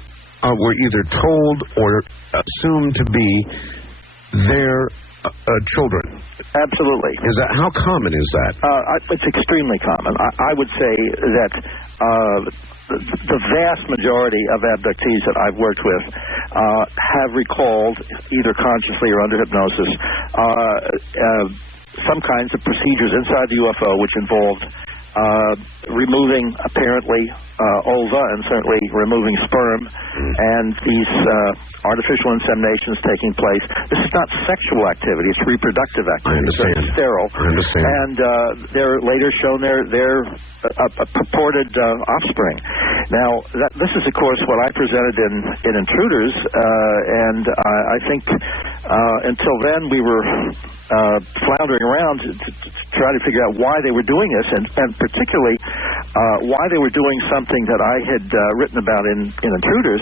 were either told or assumed to be their children. Absolutely. How common is that? It's extremely common. I would say that the vast majority of abductees that I've worked with have recalled, either consciously or under hypnosis, some kinds of procedures inside the UFO which involved removing, apparently, ova and certainly removing sperm, and these artificial inseminations taking place. This is not sexual activity, it's reproductive activity. I understand. So it's sterile. I understand. And they're later shown their purported offspring. Now, this is, of course, what I presented in Intruders, and I think until then we were floundering around to try to figure out why they were doing this, and particularly why they were doing something that I had written about in Intruders,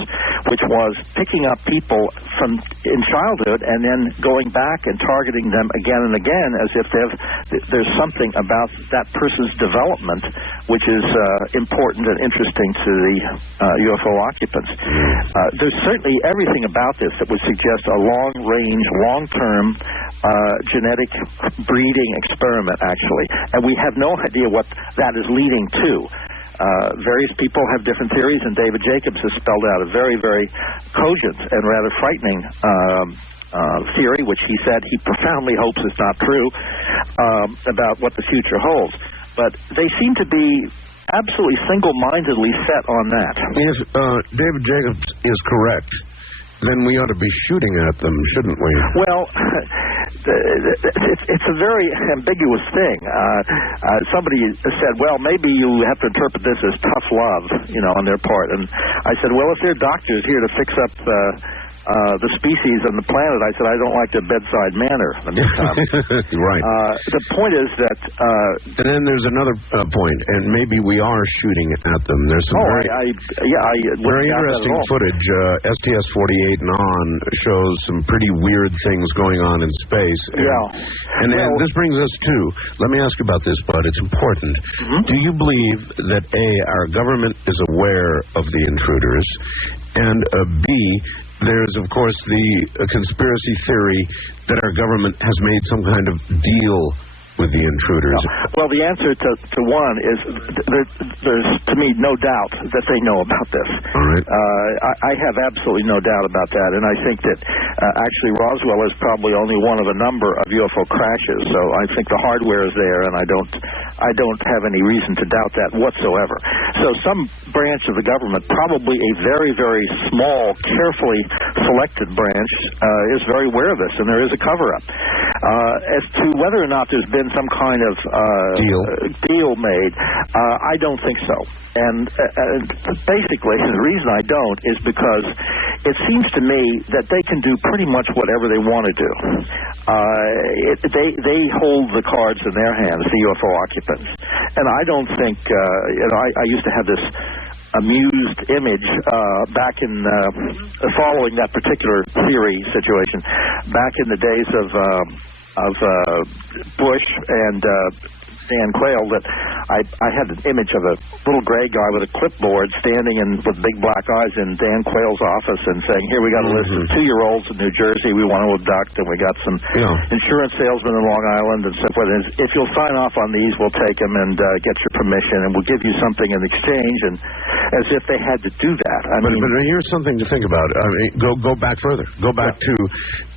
which was picking up people from in childhood and then going back and targeting them again and again as if there's something about that person's development which is important and interesting to the UFO occupants. There's certainly everything about this that would suggest a long-range, long-term genetic breeding experiment, actually. And we have no idea what that is leading to. Various people have different theories, and David Jacobs has spelled out a very, very cogent and rather frightening theory, which he said he profoundly hopes is not true, about what the future holds. But they seem to be absolutely single-mindedly set on that. If David Jacobs is correct, then we ought to be shooting at them, shouldn't we? Well, it's a very ambiguous thing. Somebody said, well, maybe you have to interpret this as tough love, on their part. And I said, well, if they're doctors here to fix up the species on the planet, I said, I don't like their bedside manner. Right. The point is that... and then there's another point, and maybe we are shooting at them. There's some very interesting footage. STS-48 and on shows some pretty weird things going on in space. And this brings us to, let me ask you about this, Bud. It's important. Mm-hmm. Do you believe that, A, our government is aware of the intruders, and B, there's, of course, the conspiracy theory that our government has made some kind of deal with the intruders? Well, the answer to one is there's, to me, no doubt that they know about this. All right. I have absolutely no doubt about that, and I think that actually Roswell is probably only one of a number of UFO crashes. So I think the hardware is there, and I don't have any reason to doubt that whatsoever. So some branch of the government, probably a very, very small, carefully selected branch, is very aware of this, and there is a cover-up. As to whether or not there's been some kind of deal made, I don't think so. And basically, the reason I don't is because it seems to me that they can do pretty much whatever they want to do. They hold the cards in their hands, the UFO occupants. And I don't think, I used to have this amused image back in following that particular theory situation back in the days of Bush and Dan Quayle, that I had an image of a little gray guy with a clipboard standing with big black eyes in Dan Quayle's office and saying, here, we got a list of 2-year-olds in New Jersey we want to abduct, and we got some insurance salesmen in Long Island and so forth. And if you'll sign off on these, we'll take them and get your permission, and we'll give you something in exchange, and as if they had to do that. But here's something to think about. Go back further. Go back to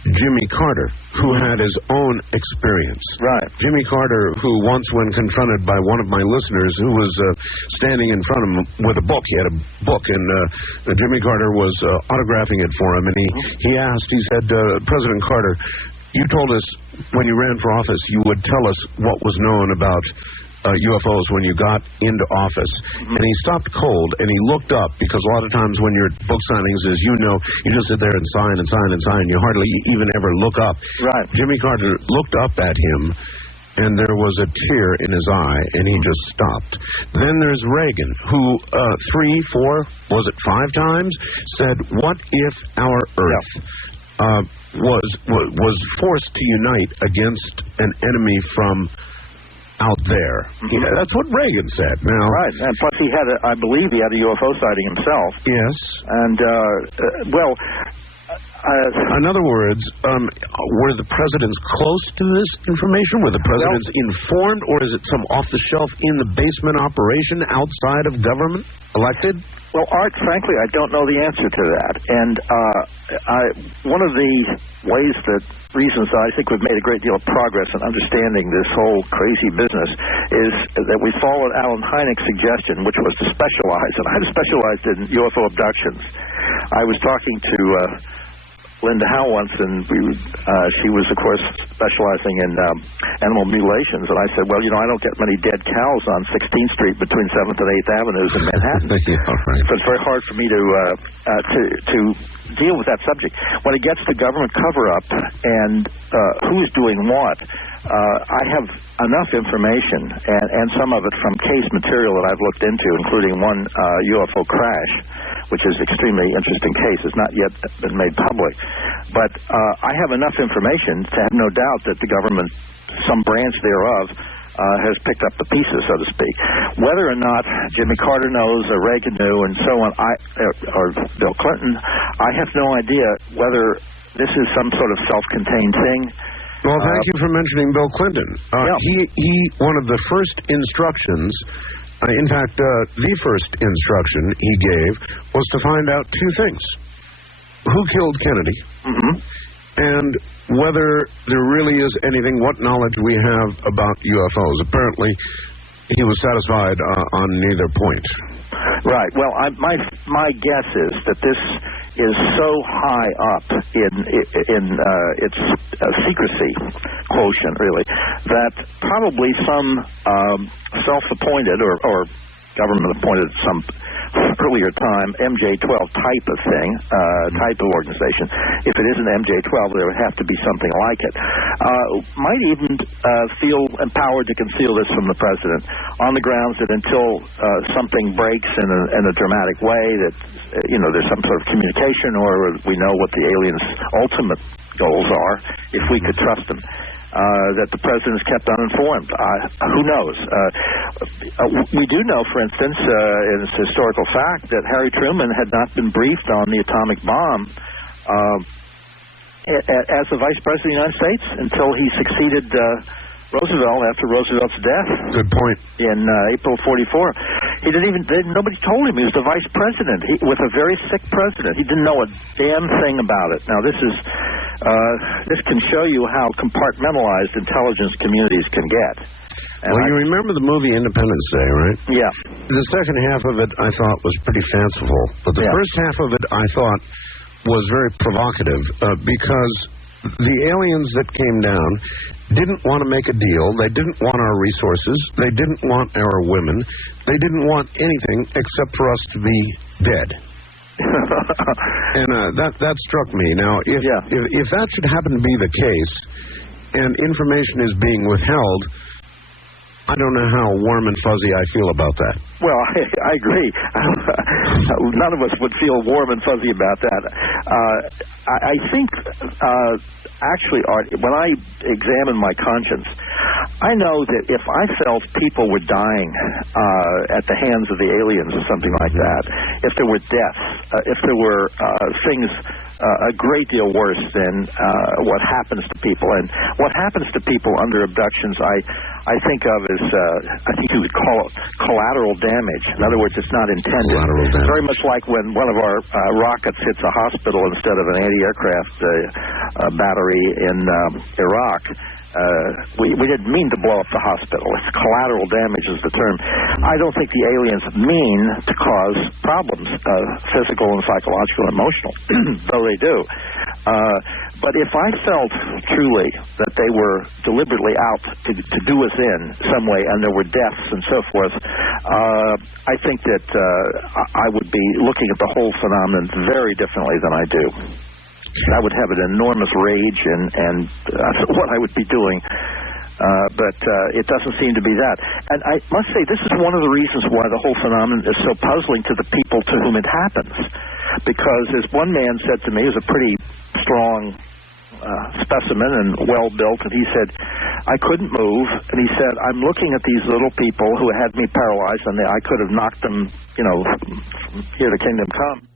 Jimmy Carter, who had his own experience. Right. Jimmy Carter, who once, when confronted by one of my listeners who was standing in front of him with a book, he had a book, and Jimmy Carter was autographing it for him, and he said, President Carter, you told us when you ran for office you would tell us what was known about UFOs when you got into office. And he stopped cold and he looked up, because a lot of times when you're at book signings, as you know, you just sit there and sign and sign and sign. You hardly even ever look up. Right. Jimmy Carter looked up at him, and there was a tear in his eye, and he just stopped. Then there's Reagan, who 3, 4, was it 5 times, said, what if our Earth was forced to unite against an enemy from out there? That's what Reagan said. Now, right, and plus he had, I believe he had a UFO sighting himself. Yes. And, in other words, were the presidents close to this information? Were the presidents informed, or is it some off-the-shelf, in-the-basement operation outside of government, elected? Well, Art, frankly, I don't know the answer to that. And one of the reasons I think we've made a great deal of progress in understanding this whole crazy business is that we followed Alan Hynek's suggestion, which was to specialize. And I specialized in UFO abductions. I was talking to Linda Howe once, and she was, of course, specializing in animal mutilations. And I said, well, I don't get many dead cows on 16th Street between 7th and 8th Avenues in Manhattan. Right. So it's very hard for me to deal with that subject. When it gets to government cover-up and who's doing what, I have enough information, and some of it from case material that I've looked into, including one UFO crash, which is an extremely interesting case. It's not yet been made public. But I have enough information to have no doubt that the government, some branch thereof, has picked up the pieces, so to speak. Whether or not Jimmy Carter knows, or Reagan knew, and so on, or Bill Clinton, I have no idea whether this is some sort of self-contained thing. Well, thank you for mentioning Bill Clinton. He one of the first instructions, in fact, the first instruction he gave was to find out 2 things. Who killed Kennedy? And whether there really is anything, what knowledge we have about UFOs. Apparently, he was satisfied on neither point. Right. Well, my guess is that this is so high up in its secrecy quotient, really, that probably some self-appointed or government-appointed some earlier time MJ-12 type of thing, type of organization. If it isn't MJ-12, there would have to be something like it. Might even feel empowered to conceal this from the president on the grounds that until something breaks in a dramatic way, that there's some sort of communication, or we know what the aliens' ultimate goals are, if we could trust them. That the president is kept uninformed. Who knows? We do know, for instance, it's a historical fact, that Harry Truman had not been briefed on the atomic bomb as the Vice President of the United States until he succeeded Roosevelt after Roosevelt's death. Good point. In April '44. Nobody told him he was the Vice President with a very sick president. He didn't know a damn thing about it. Now, this can show you how compartmentalized intelligence communities can get. Well, you remember the movie Independence Day, right? Yeah. The second half of it, I thought, was pretty fanciful. But the first half of it, I thought, was very provocative because the aliens that came down didn't want to make a deal. They didn't want our resources. They didn't want our women. They didn't want anything except for us to be dead. And that struck me. Now, if that should happen to be the case, and information is being withheld, I don't know how warm and fuzzy I feel about that. Well, I agree. None of us would feel warm and fuzzy about that. I think, actually, Art, when I examine my conscience, I know that if I felt people were dying at the hands of the aliens or something like that, if there were deaths, if there were things a great deal worse than what happens to people, and what happens to people under abductions, I think of as, I think you would call it collateral damage. In other words, it's not intended. Collateral damage. Very much like when one of our rockets hits a hospital instead of an anti-aircraft battery in Iraq. We didn't mean to blow up the hospital. It's collateral damage is the term. I don't think the aliens mean to cause problems, physical and psychological and emotional, though they do. But if I felt truly that they were deliberately out to do us in some way, and there were deaths and so forth, I think that I would be looking at the whole phenomenon very differently than I do. I would have an enormous rage and what I would be doing. But it doesn't seem to be that. And I must say, this is one of the reasons why the whole phenomenon is so puzzling to the people to whom it happens. Because, as one man said to me, he was a pretty strong specimen and well-built, and he said, I couldn't move, and he said, I'm looking at these little people who had me paralyzed, and I could have knocked them, from here to kingdom come.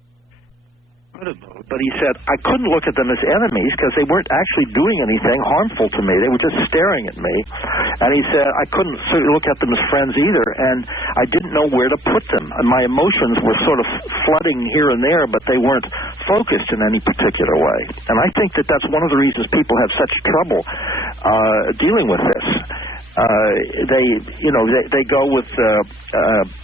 But he said, I couldn't look at them as enemies because they weren't actually doing anything harmful to me. They were just staring at me. And he said, I couldn't look at them as friends either, and I didn't know where to put them. And my emotions were sort of flooding here and there, but they weren't focused in any particular way. And I think that that's one of the reasons people have such trouble dealing with this. They go with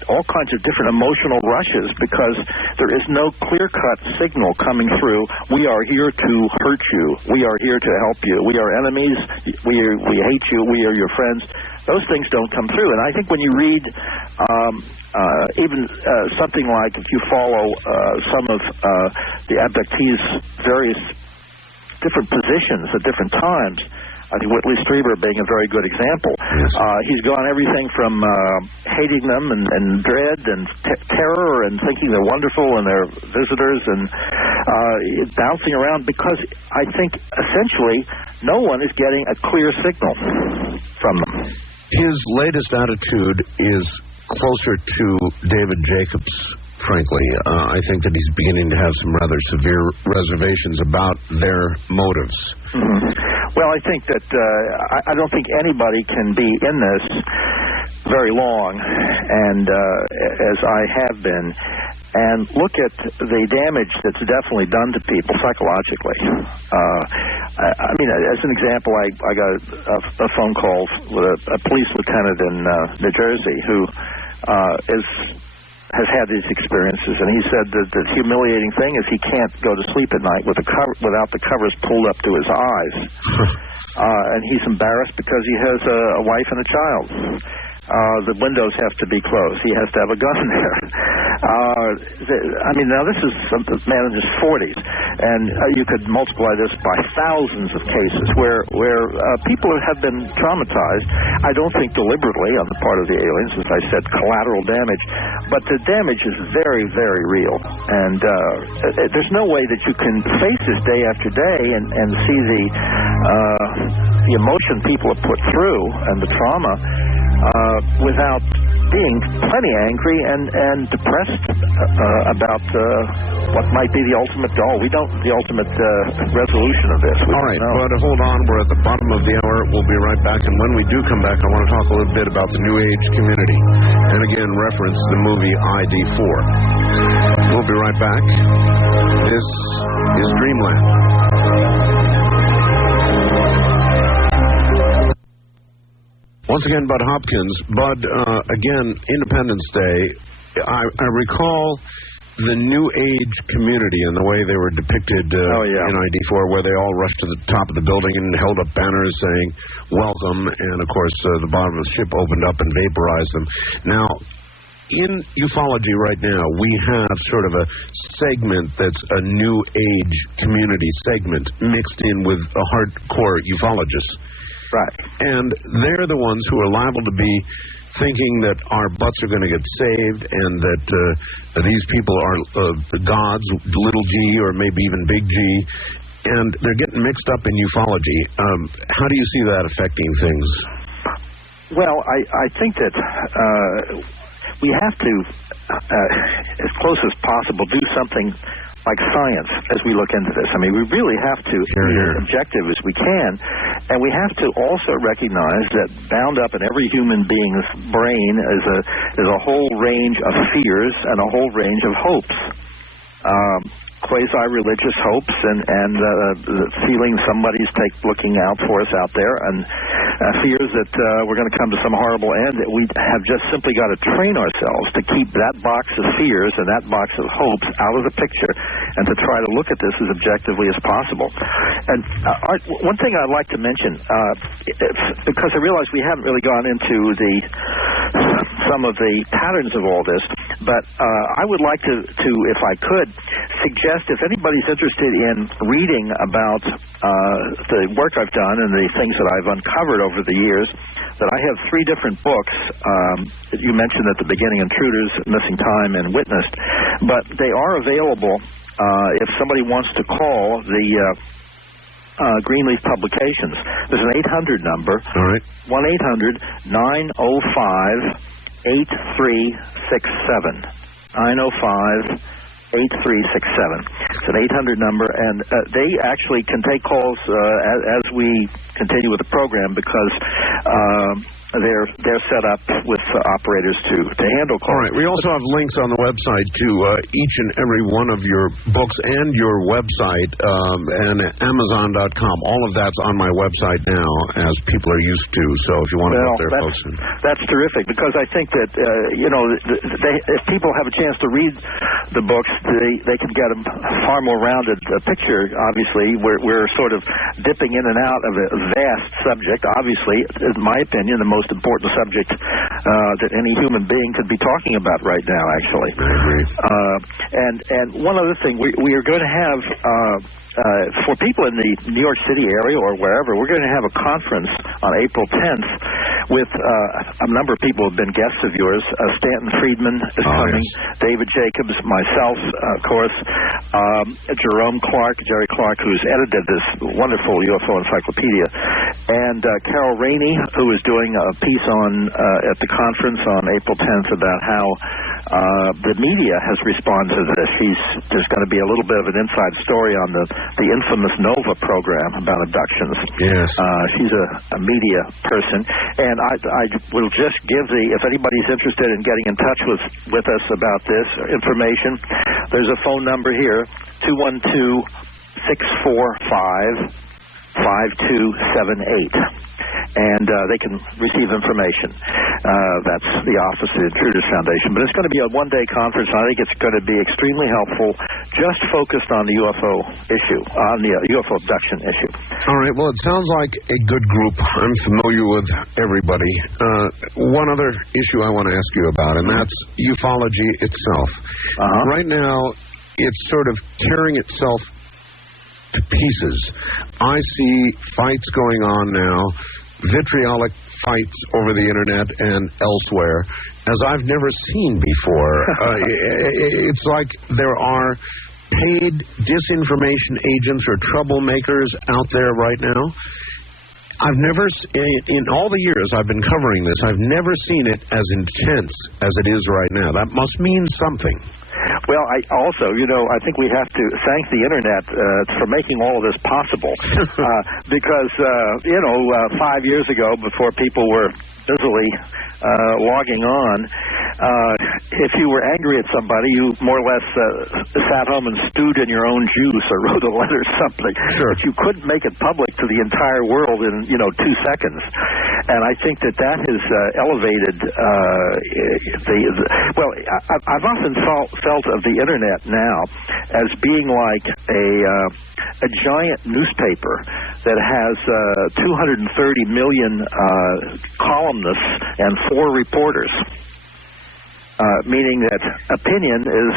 all kinds of different emotional rushes because there is no clear-cut signal coming through. We are here to hurt you. We are here to help you. We are enemies. We hate you. We are your friends. Those things don't come through. And I think when you read even something like, if you follow some of the abductees' various different positions at different times, I think Whitley Strieber being a very good example. Yes. He's gone everything from hating them and dread and terror and thinking they're wonderful and they're visitors and bouncing around because I think essentially no one is getting a clear signal from them. His latest attitude is closer to David Jacobs, frankly. I think that he's beginning to have some rather severe reservations about their motives. Mm-hmm. Well, I think that I don't think anybody can be in this very long, and as I have been, and look at the damage that's definitely done to people psychologically. I mean, as an example, I got a phone call with a police lieutenant in New Jersey who is has had these experiences, and he said that the humiliating thing is he can't go to sleep at night without the covers pulled up to his eyes. And he's embarrassed because he has a wife and a child. The windows have to be closed. He has to have a gun there. I mean, now this is a man in his 40s, and you could multiply this by thousands of cases where people have been traumatized. I don't think deliberately on the part of the aliens, as I said, collateral damage, but the damage is very, very real. And there's no way that you can face this day after day and see the emotion people have put through and the trauma without being plenty angry and depressed about what might be the ultimate goal. We don't the ultimate resolution of this. All right, but hold on. We're at the bottom of the hour. We'll be right back. And when we do come back, I want to talk a little bit about the New Age community. And again, reference the movie ID4. We'll be right back. This is Dreamland. Once again, Bud Hopkins. Bud, again, Independence Day, I recall the New Age community and the way they were depicted in ID4, where they all rushed to the top of the building and held up banners saying, welcome, and, of course, the bottom of the ship opened up and vaporized them. Now, in ufology right now, we have sort of a segment that's a New Age community segment mixed in with a hardcore ufologists. Right. And they're the ones who are liable to be thinking that our butts are going to get saved and that these people are gods, little g, or maybe even big G, and they're getting mixed up in ufology. How do you see that affecting things? Well, I think that we have to, as close as possible, do something like science as we look into this. I mean, we really have to be as objective as we can, and we have to also recognize that bound up in every human being's brain is a whole range of fears and a whole range of hopes. Quasi-religious hopes and the feeling somebody's looking out for us out there, and fears that we're going to come to some horrible end. That we have just simply got to train ourselves to keep that box of fears and that box of hopes out of the picture, and to try to look at this as objectively as possible. And one thing I'd like to mention, because I realize we haven't really gone into some of the patterns of all this, but I would like to, if I could, suggest if anybody's interested in reading about the work I've done and the things that I've uncovered over the years, that I have 3 different books that you mentioned at the beginning, Intruders, Missing Time, and Witnessed, but they are available if somebody wants to call the Greenleaf Publications. There's an 800 number, all right. 1-800-905-8367. 905-8367. It's an 800 number, and they actually can take calls as we continue with the program, because they're set up with operators to handle calls. All right. We also have links on the website to each and every one of your books and your website and Amazon.com. All of that's on my website now, as people are used to. So if you want to go there, folks. That's terrific, because I think that if people have a chance to read the books, they can get a far more rounded picture. Obviously, we're sort of dipping in and out of a vast subject. Obviously, in my opinion, the most important subject that any human being could be talking about right now, actually. I agree. And one other thing, we are going to have, for people in the New York City area or wherever, we're going to have a conference on April 10th with a number of people who have been guests of yours. Stanton Friedman is coming, yes. David Jacobs, myself, of course, Jerry Clark, who's edited this wonderful UFO encyclopedia, and Carol Rainey, who is doing a piece on at the conference on April 10th about how the media has responded to this. There's going to be a little bit of an inside story on the infamous NOVA program about abductions. Yes. She's a media person, and I will just give if anybody's interested in getting in touch with us about this information, there's a phone number here, 212-645-6666. And they can receive information. That's the Office of the Intruders Foundation. But it's going to be a one-day conference, and I think it's going to be extremely helpful, just focused on the UFO issue, on the UFO abduction issue. All right. Well, it sounds like a good group. I'm familiar with everybody. One other issue I want to ask you about, and that's ufology itself. Right now, it's sort of tearing itself to pieces. I see fights going on now, vitriolic fights over the internet and elsewhere, as I've never seen before. It's like there are paid disinformation agents or troublemakers out there right now. I've never, in all the years I've been covering this, I've never seen it as intense as it is right now. That must mean something. Well, I think we have to thank the Internet for making all of this possible. Because, 5 years ago, before people were busily logging on, if you were angry at somebody, you more or less sat home and stewed in your own juice or wrote a letter or something. Sure. But you couldn't make it public to the entire world in, 2 seconds. And I think that has elevated I've often felt of the Internet now as being like a giant newspaper that has 230 million columnists and 4 reporters. Meaning that opinion is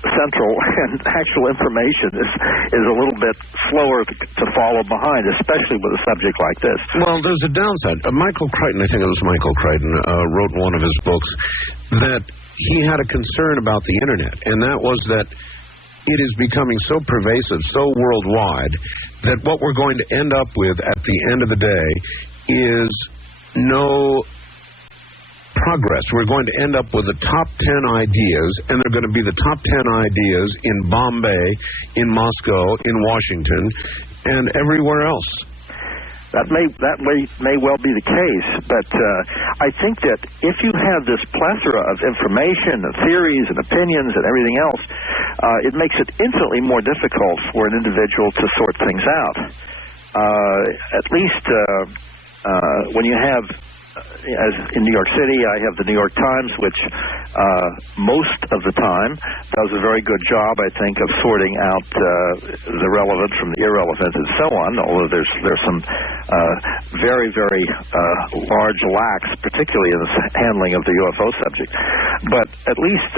central and actual information is a little bit slower to follow behind, especially with a subject like this. Well, there's a downside. Michael Crichton, I think it was Michael Crichton, wrote in one of his books that he had a concern about the Internet, and that was that it is becoming so pervasive, so worldwide, that what we're going to end up with at the end of the day is no progress. We're going to end up with the top 10 ideas, and they're going to be the top 10 ideas in Bombay, in Moscow, in Washington, and everywhere else. That may well be the case, but I think that if you have this plethora of information and theories and opinions and everything else, it makes it infinitely more difficult for an individual to sort things out. At least when you have, as in New York City, I have the New York Times, which most of the time does a very good job, I think, of sorting out the relevant from the irrelevant and so on, although there's some very, very large lacks, particularly in the handling of the UFO subject. But at least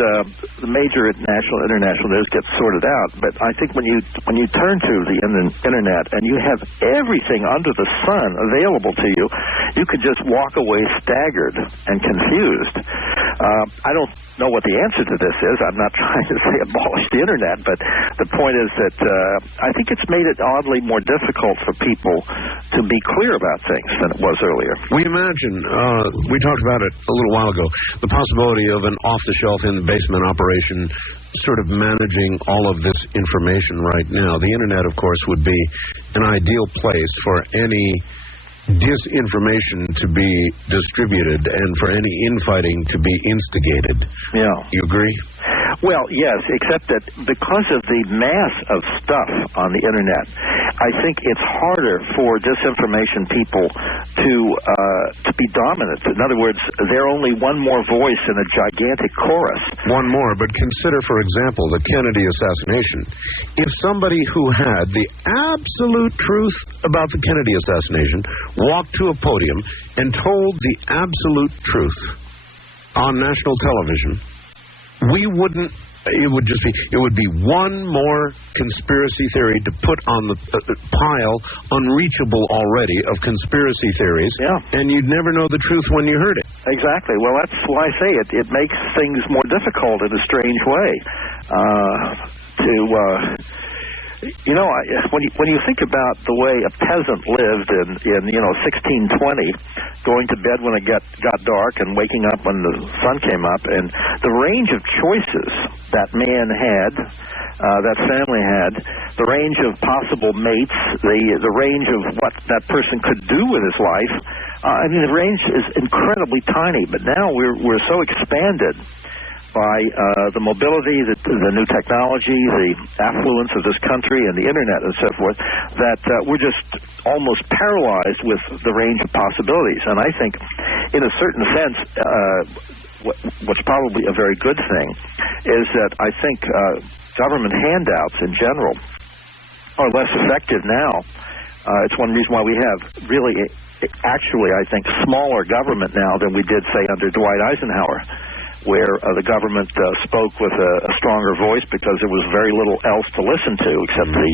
the major national, international news gets sorted out. But I think when you turn to the Internet and you have everything under the sun available to you, you could just walk away staggered and confused. I don't know what the answer to this is. I'm not trying to say abolish the Internet, but the point is that I think it's made it oddly more difficult for people to be clear about things than it was earlier. We imagine, we talked about it a little while ago, the possibility of an off-the-shelf in-the-basement operation sort of managing all of this information right now. The Internet, of course, would be an ideal place for any disinformation to be distributed and for any infighting to be instigated. Yeah. You agree? Well, yes, except that because of the mass of stuff on the Internet, I think it's harder for disinformation people to be dominant. In other words, they're only one more voice in a gigantic chorus. One more, but consider, for example, the Kennedy assassination. If somebody who had the absolute truth about the Kennedy assassination walked to a podium and told the absolute truth on national television, we wouldn't, it would be one more conspiracy theory to put on the pile, unreachable already, of conspiracy theories. Yeah. And you'd never know the truth when you heard it. Exactly. Well, that's why I say it makes things more difficult in a strange way. When you think about the way a peasant lived in 1620, going to bed when it got dark and waking up when the sun came up, and the range of choices that man had, that family had, the range of possible mates, the range of what that person could do with his life, the range is incredibly tiny. But now we're so expanded by the mobility, the new technology, the affluence of this country, and the internet and so forth, that we're just almost paralyzed with the range of possibilities. And I think, in a certain sense, what's probably a very good thing is that I think government handouts in general are less effective now. It's one reason why we have really, actually, I think, smaller government now than we did, say, under Dwight Eisenhower, where the government spoke with a stronger voice because there was very little else to listen to except the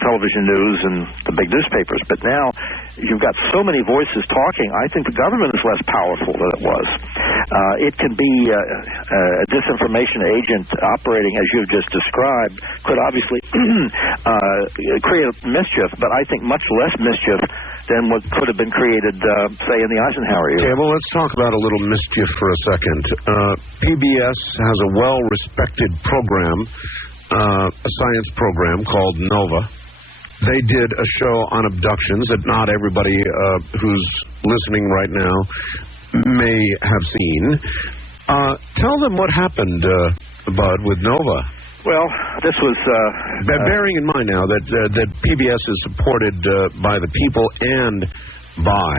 television news and the big newspapers. But now you've got so many voices talking, I think the government is less powerful than it was. It can be a disinformation agent operating as you've just described, could obviously create mischief, but I think much less mischief than what could have been created, say, in the Eisenhower era. Okay, well, let's talk about a little mischief for a second. PBS has a well-respected program, a science program called NOVA. They did a show on abductions that not everybody who's listening right now may have seen. Tell them what happened, Bud, with NOVA. Well, this was... bearing in mind now that PBS is supported by the people and by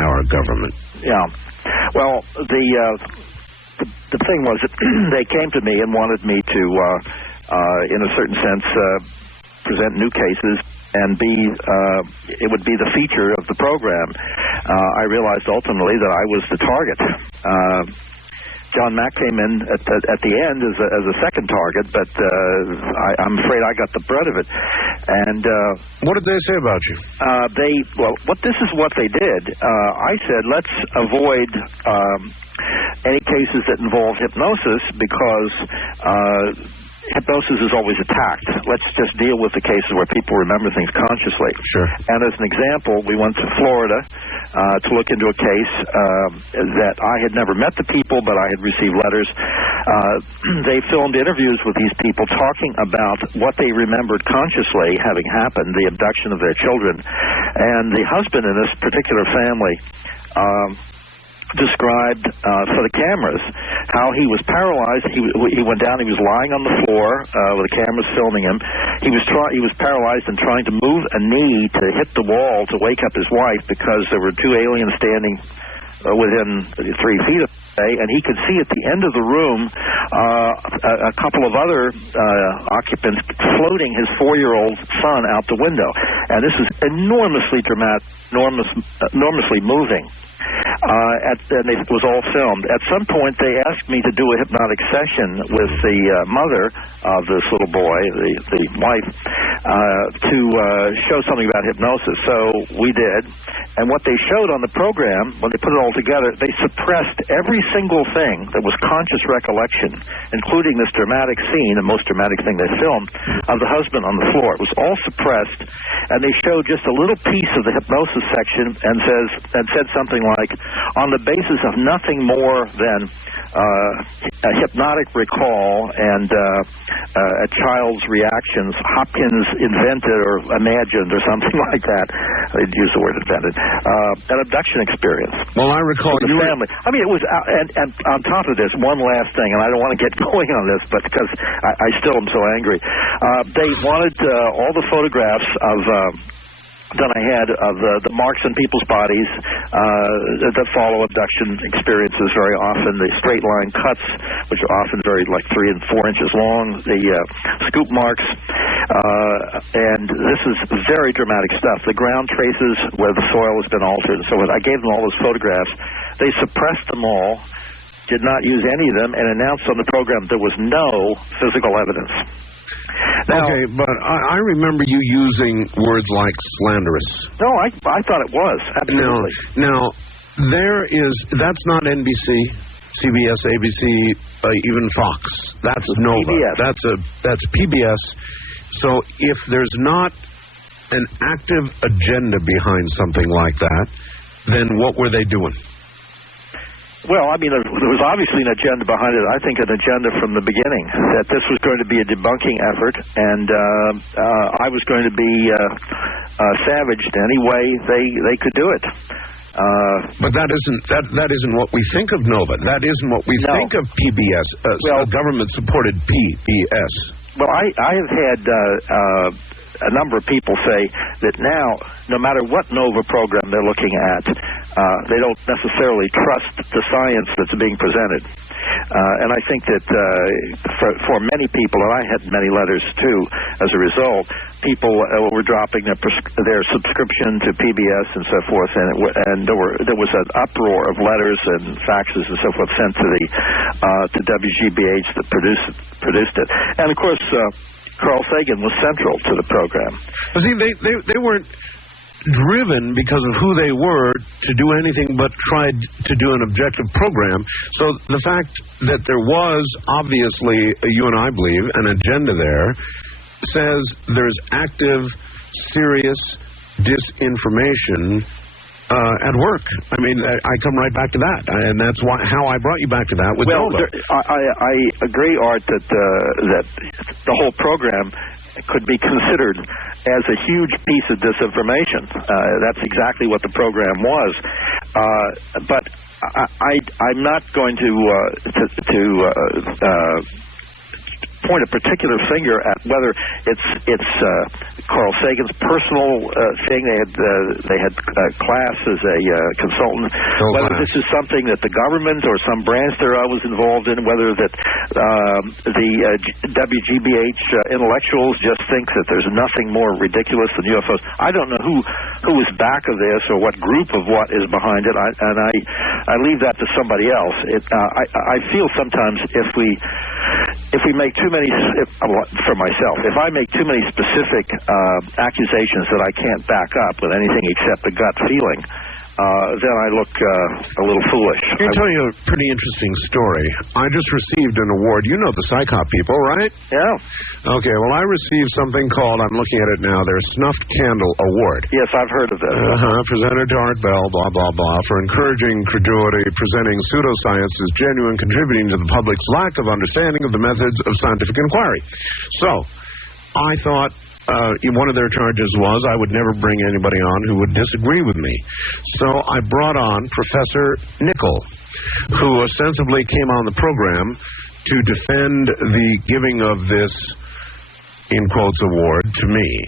our government. Yeah. Well, the thing was that they came to me and wanted me to, in a certain sense, present new cases and it would be the feature of the program. I realized ultimately that I was the target. John Mack came in at the end as a second target, but I'm afraid I got the brunt of it. And what did they say about you? This is what they did. I said, let's avoid any cases that involve hypnosis because hypnosis is always attacked. Let's just deal with the cases where people remember things consciously. Sure. And as an example, we went to Florida to look into a case that I had never met the people, but I had received letters. They filmed interviews with these people talking about what they remembered consciously having happened, the abduction of their children. And the husband in this particular family described for the cameras how he was paralyzed. He went down. He was lying on the floor with the cameras filming him. He was paralyzed and trying to move a knee to hit the wall to wake up his wife because there were two aliens standing within 3 feet of him, and he could see at the end of the room a couple of other occupants floating his 4-year-old son out the window. And this is enormously dramatic, enormously moving. And it was all filmed. At some point, they asked me to do a hypnotic session with the mother of this little boy, the wife, to show something about hypnosis. So we did. And what they showed on the program, when they put it all together, they suppressed every single thing that was conscious recollection, including this dramatic scene, the most dramatic thing they filmed, of the husband on the floor. It was all suppressed, and they showed just a little piece of the hypnosis section and said something like, on the basis of nothing more than a hypnotic recall and a child's reactions, Hopkins invented or imagined or something like that. They'd use the word invented. An abduction experience. Well, I recall the family. I mean, it was, and on top of this, one last thing, and I don't want to get going on this, but because I still am so angry. They wanted all the photographs of that I had of the marks on people's bodies that follow abduction experiences very often, the straight line cuts, which are often very like 3 and 4 inches long, the scoop marks, and this is very dramatic stuff. The ground traces where the soil has been altered and so on. I gave them all those photographs. They suppressed them all, did not use any of them, and announced on the program there was no physical evidence. Now, okay, but I remember you using words like slanderous. No, I thought it was, absolutely. Now, that's not NBC, CBS, ABC, even Fox. That's Nova. PBS. That's PBS. So if there's not an active agenda behind something like that, then what were they doing? Well, I mean, there was obviously an agenda behind it. I think an agenda from the beginning, that this was going to be a debunking effort, and I was going to be savaged any way they could do it. But that isn't what we think of NOVA. That isn't what we think of PBS, government-supported PBS. Well, I have had a number of people say that now, no matter what NOVA program they're looking at, they don't necessarily trust the science that's being presented. And I think that for many people, and I had many letters too as a result, people were dropping their subscription to PBS and so forth, and there was an uproar of letters and faxes and so forth sent to WGBH that produced it. And of course, Carl Sagan was central to the program. Well, see, they weren't driven because of who they were to do anything but tried to do an objective program. So the fact that there was, obviously, you and I believe, an agenda there, says there's active, serious disinformation at work. I mean, I come right back to that, and that's how I brought you back to that with NOVA. I agree, Art, that the whole program could be considered as a huge piece of disinformation. That's exactly what the program was. But I'm not going to point a particular finger at whether it's Carl Sagan's personal thing. They had class as a consultant. Whether this is something that the government or some branch thereof was involved in. Whether that the WGBH intellectuals just think that there's nothing more ridiculous than UFOs. I don't know who is back of this or what group of what is behind it. I leave that to somebody else. I feel sometimes if we make too many, for myself, if I make too many specific accusations that I can't back up with anything except a gut feeling, then I look a little foolish. Let me tell you a pretty interesting story. I just received an award. You know the Psychop people, right? Yeah. Okay, well, I received something called, I'm looking at it now, their Snuffed Candle Award. Yes, I've heard of this. Presented to Art Bell, blah, blah, blah, for encouraging credulity, presenting pseudoscience as genuine, contributing to the public's lack of understanding of the methods of scientific inquiry. So, I thought one of their charges was I would never bring anybody on who would disagree with me. So I brought on Professor Nickel, who ostensibly came on the program to defend the giving of this, in quotes, award to me.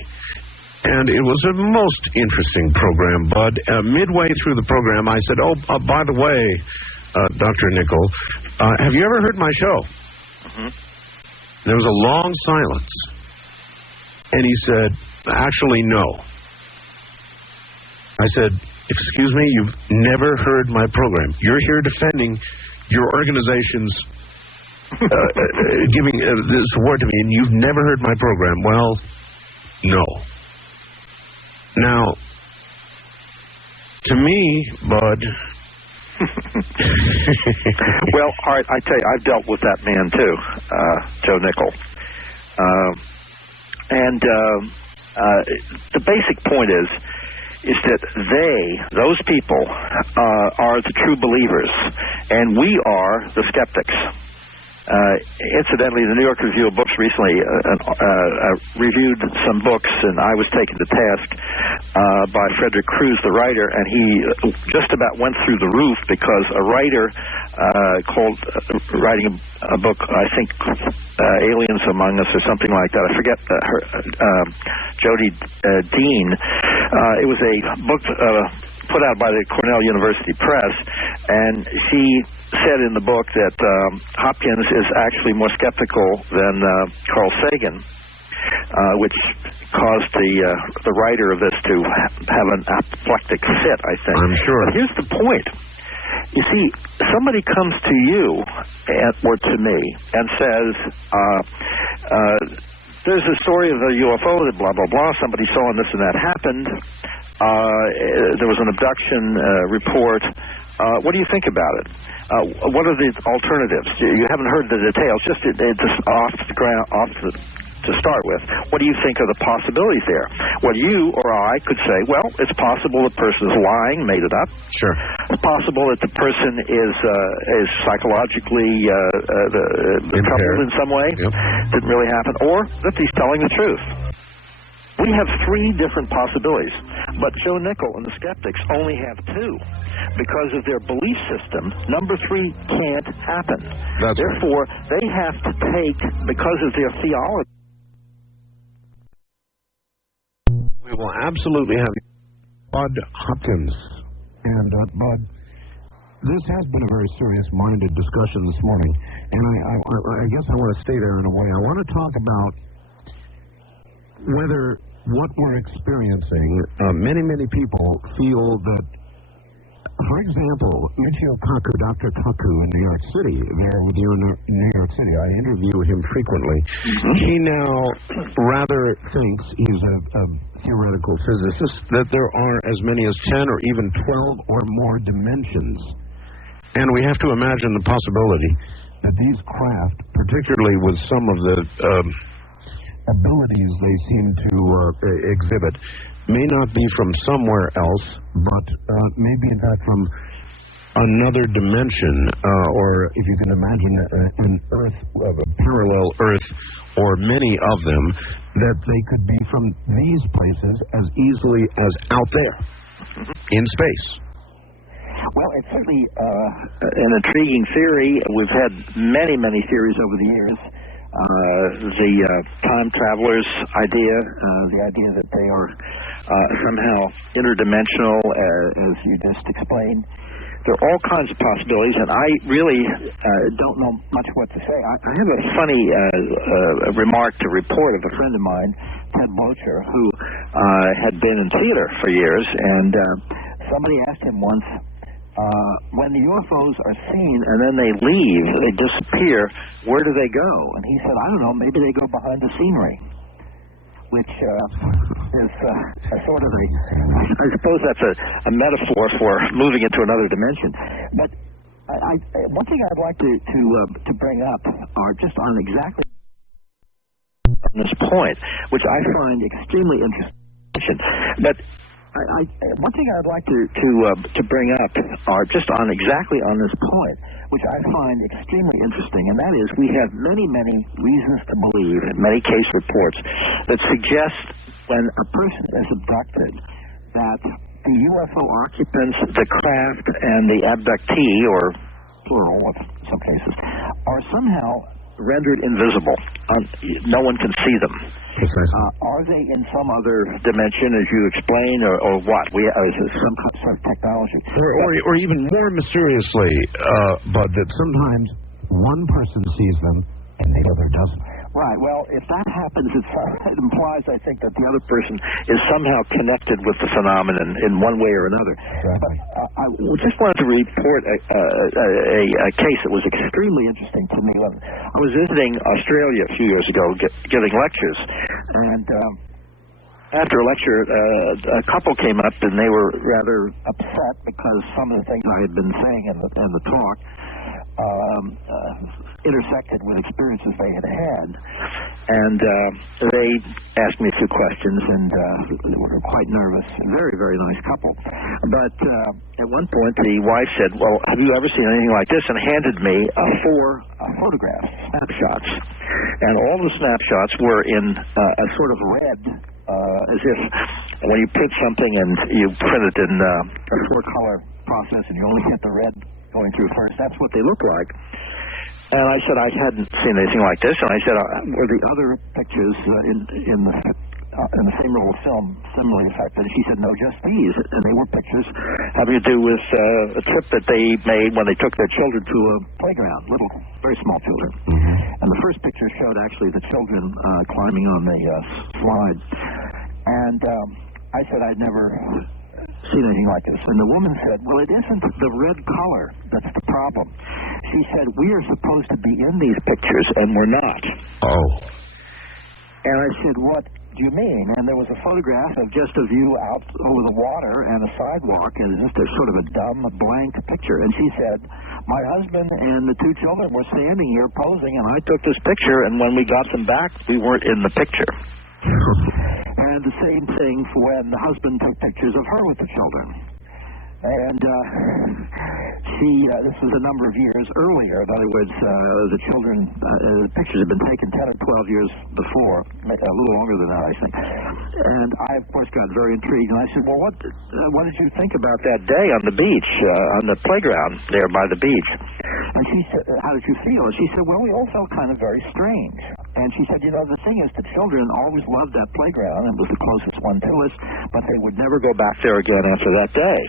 And it was a most interesting program, Bud. Midway through the program, I said, by the way, Dr. Nickel, have you ever heard my show? Mm-hmm. There was a long silence. And he said, actually, no. I said, excuse me, you've never heard my program. You're here defending your organization's giving this award to me, and you've never heard my program. Well, no. Now, to me, Bud... Well, Art, I tell you, I've dealt with that man, too, Joe Nickel. And the basic point is that those people, are the true believers, and we are the skeptics. Incidentally, the New York Review of Books recently reviewed some books, and I was taken to task by Frederick Cruz, the writer, and he just about went through the roof because a writer writing a book, I think, Aliens Among Us or something like that. I forget her, Jody Dean. It was a book put out by the Cornell University Press, and she said in the book that Hopkins is actually more skeptical than Carl Sagan, which caused the writer of this to have an apoplectic fit, I think. I'm sure. But here's the point. You see, somebody comes to you or to me and says, there's a story of a UFO that blah, blah, blah, somebody saw and this and that happened. There was an abduction report. What do you think about it? What are the alternatives? You haven't heard the details, just off the ground, to start with. What do you think are the possibilities there? Well, you or I could say, well, it's possible the person is lying, made it up. Sure. It's possible that the person is psychologically troubled in some way. Yep. Didn't really happen. Or that he's telling the truth. We have three different possibilities. But Joe Nickell and the skeptics only have 2. Because of their belief system, number 3 can't happen. Therefore, they have to take, because of their theology. We will absolutely have Bud Hopkins. And Bud, this has been a very serious-minded discussion this morning, and I guess I want to stay there in a way. I want to talk about whether what we're experiencing, many people feel that, for example, Michio Kaku, Dr. Kaku in New York City, there with you in New York City, I interview him frequently. He now rather thinks, he's a theoretical physicist, that there are as many as 10 or even 12 or more dimensions. And we have to imagine the possibility that these craft, particularly with some of the abilities they seem to exhibit, may not be from somewhere else, but maybe in fact from another dimension, or if you can imagine an Earth, a parallel Earth, or many of them, that they could be from these places as easily as out there in space. Well, it's certainly an intriguing theory. We've had many theories over the years. The time travelers idea, the idea that they are somehow interdimensional, as you just explained. There are all kinds of possibilities, and I really don't know much what to say. I have a funny remark to report of a friend of mine, Ted Blocher, who had been in theater for years, and somebody asked him once, when the UFOs are seen and then they leave, they disappear, where do they go? And he said, I don't know, maybe they go behind the scenery, which is a sort of a, I suppose that's a metaphor for moving into another dimension. But one thing I'd like to bring up are just on exactly on this point, which I find extremely interesting. But one thing I'd like to bring up are just on exactly on this point, which I find extremely interesting, and that is we have many reasons to believe, many case reports, that suggest when a person is abducted that the UFO occupants, the craft, and the abductee, or plural in some cases, are somehow rendered invisible. No one can see them. Are they in some other dimension, as you explain, or what? Is it some sort of technology? Or even more mysteriously, Bud, that sometimes one person sees them and the other doesn't. Right. Well, if that happens, it implies, I think, that the other person is somehow connected with the phenomenon in one way or another. Right. But I just wanted to report a case that was extremely interesting to me. I was visiting Australia a few years ago, giving lectures, and after a lecture, a couple came up, and they were rather upset because some of the things I had been saying in the talk intersected with experiences they had had. And they asked me a few questions, and they were quite nervous. Very nice couple. But at one point, the wife said, well, have you ever seen anything like this? And handed me 4 photographs, snapshots. And all the snapshots were in a sort of red, as if when you print something and you print it in a 4-color process and you only get the red going through first, that's what they look like. And I said I hadn't seen anything like this, and I said, were the other pictures in the same little film similarly affected? She said, no, just these. And they were pictures having to do with a trip that they made when they took their children to a playground, very small children. Mm-hmm. And the first picture showed actually the children climbing on the slide. And I said I'd never seen anything like this. And the woman said, well, it isn't the red color that's the problem. She said, we are supposed to be in these pictures, and we're not. Oh. And I said, what do you mean? And there was a photograph of just a view out over the water and a sidewalk, and just a sort of a dumb, blank picture. And she said, my husband and the 2 children were standing here posing, and I took this picture, and when we got them back, we weren't in the picture. And the same thing for when the husband took pictures of her with the children. And this was a number of years earlier. In other words, the children, the pictures had been taken 10 or 12 years before, a little longer than that, I think. And I, of course, got very intrigued. And I said, well, what did you think about that day on the beach, on the playground there by the beach? And she said, how did you feel? And she said, well, we all felt kind of very strange. And she said, the thing is the children always loved that playground. It was the closest one to us, but they would never go back there again after that day.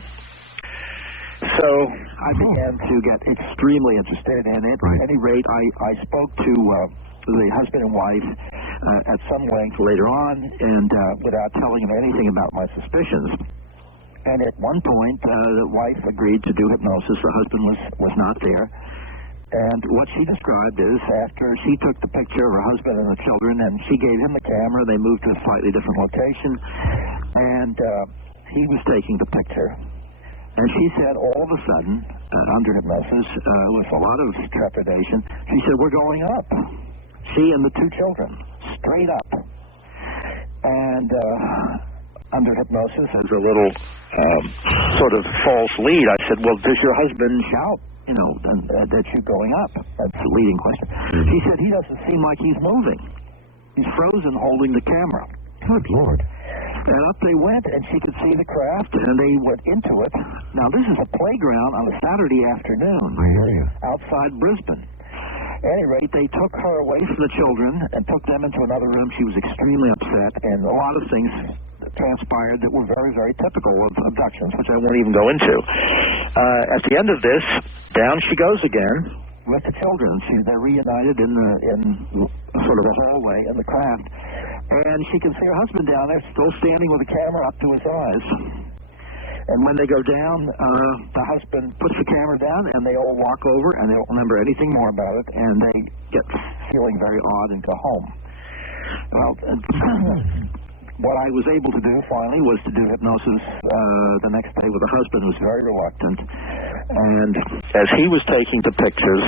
So I began to get extremely interested, and at any rate, I spoke to the husband and wife at some length later on, and without telling them anything about my suspicions. And at one point, the wife agreed to do hypnosis. The husband was not there. And what she described is after she took the picture of her husband and the children, and she gave him the camera, they moved to a slightly different location, and he was taking the picture. And she said, all of a sudden, under hypnosis, with a lot of trepidation, she said, we're going up. She and the two children, straight up. And under hypnosis, as a little sort of false lead, I said, well, does your husband shout, that you're going up? That's the leading question. She said, he doesn't seem like he's moving. He's frozen holding the camera. Good Lord. And up they went, and she could see the craft, and they went into it. Now, this is a playground on a Saturday afternoon. I hear you. Outside Brisbane. At any rate, they took her away from the children and took them into another room. She was extremely upset, and a lot of things transpired that were very, very typical of abductions, which I won't even go into. At the end of this, down she goes again with the children. They're reunited in sort of a hallway in the craft. And she can see her husband down there still standing with the camera up to his eyes. And when they go down, the husband puts the camera down, and they all walk over, and they don't remember anything more about it, and they get feeling very odd and go home. Well, what I was able to do finally was to do hypnosis the next day with the husband, who was very reluctant. And as he was taking the pictures,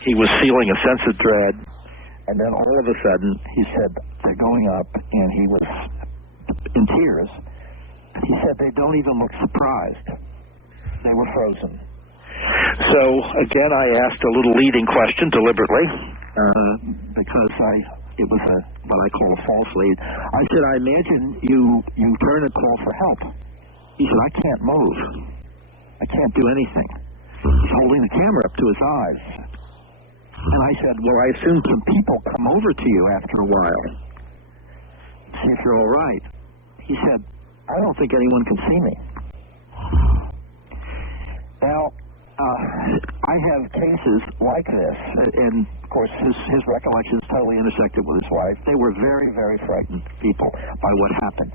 he was feeling a sense of dread. And then all of a sudden, he said, they're going up, and he was in tears. He said they don't even look surprised. They were frozen. So, again, I asked a little leading question deliberately, because it was what I call a false lead. I said, I imagine you turn and call for help. He said, I can't move. I can't do anything. He's holding the camera up to his eyes. And I said, well, I assume some people come over to you after a while. See if you're all right. He said, I don't think anyone can see me. Now, I have cases like this, and of course his recollections totally intersected with his wife. They were very, very frightened people by what happened.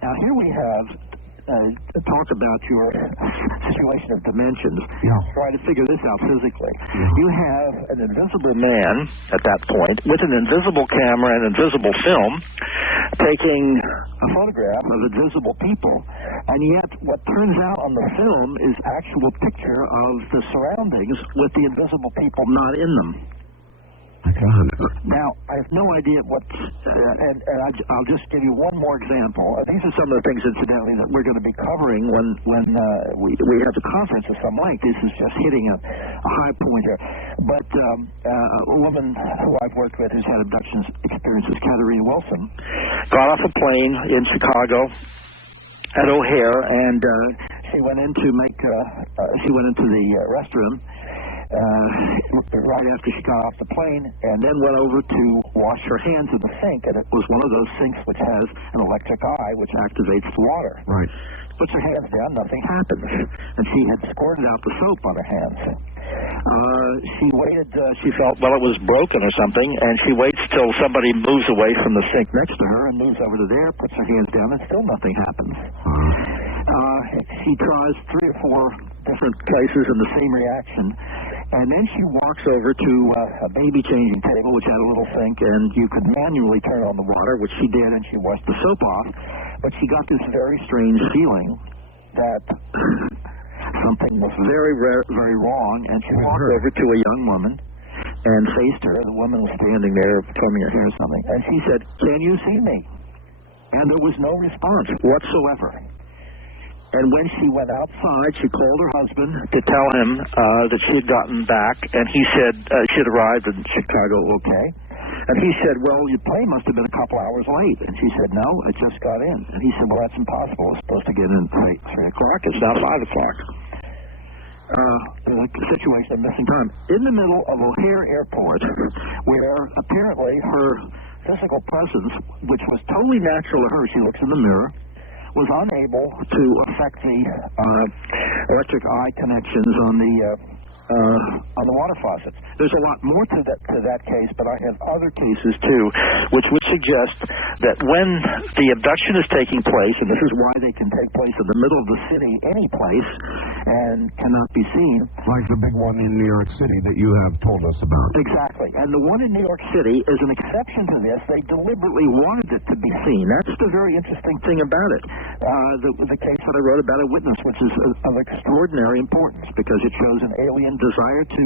Now here we have talk about your situation of dimensions. Yeah. Try to figure this out physically. Yeah. You have an invisible man at that point with an invisible camera and invisible film taking a photograph of invisible people, and yet what turns out on the film is actual picture of the surroundings with the invisible people not in them. Now, I have no idea what, and I'll just give you one more example. These are some of the things, incidentally, that we're going to be covering when we have the conference of some length. This is just hitting a high point here. But a woman who I've worked with who's had abductions experiences, Katerina Wilson, got off a plane in Chicago at O'Hare, and she went into the restroom right after she got off the plane, and then went over to wash her hands in the sink, and it was one of those sinks which has an electric eye which activates the water. Right. Puts her hands down, nothing happens, and she had squirted out the soap on her hands. She waited, she felt, well, it was broken or something, and she waits till somebody moves away from the sink next to her and moves over to there, puts her hands down, and still nothing happens. She tries 3 or 4 different places and the same reaction, and then she walks over to a baby changing table which had a little sink, and you could manually turn on the water, which she did, and she washed the soap off, but she got this very strange feeling that something was very, very wrong, and she walked over to a young woman and faced her. The woman was standing there combing her hair or something, and she said, "Can you see me?" And there was no response whatsoever. And when she went outside, she called her husband to tell him that she had gotten back, and he said she had arrived in Chicago, okay. And he said, well, your plane must have been a couple hours late. And she said, no, I just got in. And he said, well, that's impossible. It's supposed to get in at 3 o'clock. It's now 5 o'clock. A situation of missing time. In the middle of O'Hare Airport, where apparently her physical presence, which was totally natural to her, she looks in the mirror, was unable to affect the electric eye connections on the water faucets. There's a lot more to that case, but I have other cases too, which would suggest that when the abduction is taking place, and this is why they can take place in the middle of the city, any place, and cannot be seen. Like the big one in New York City that you have told us about. Exactly. And the one in New York City is an exception to this. They deliberately wanted it to be seen. That's the very interesting thing about it. The case that I wrote about a witness, which is of extraordinary importance because it shows an alien desire to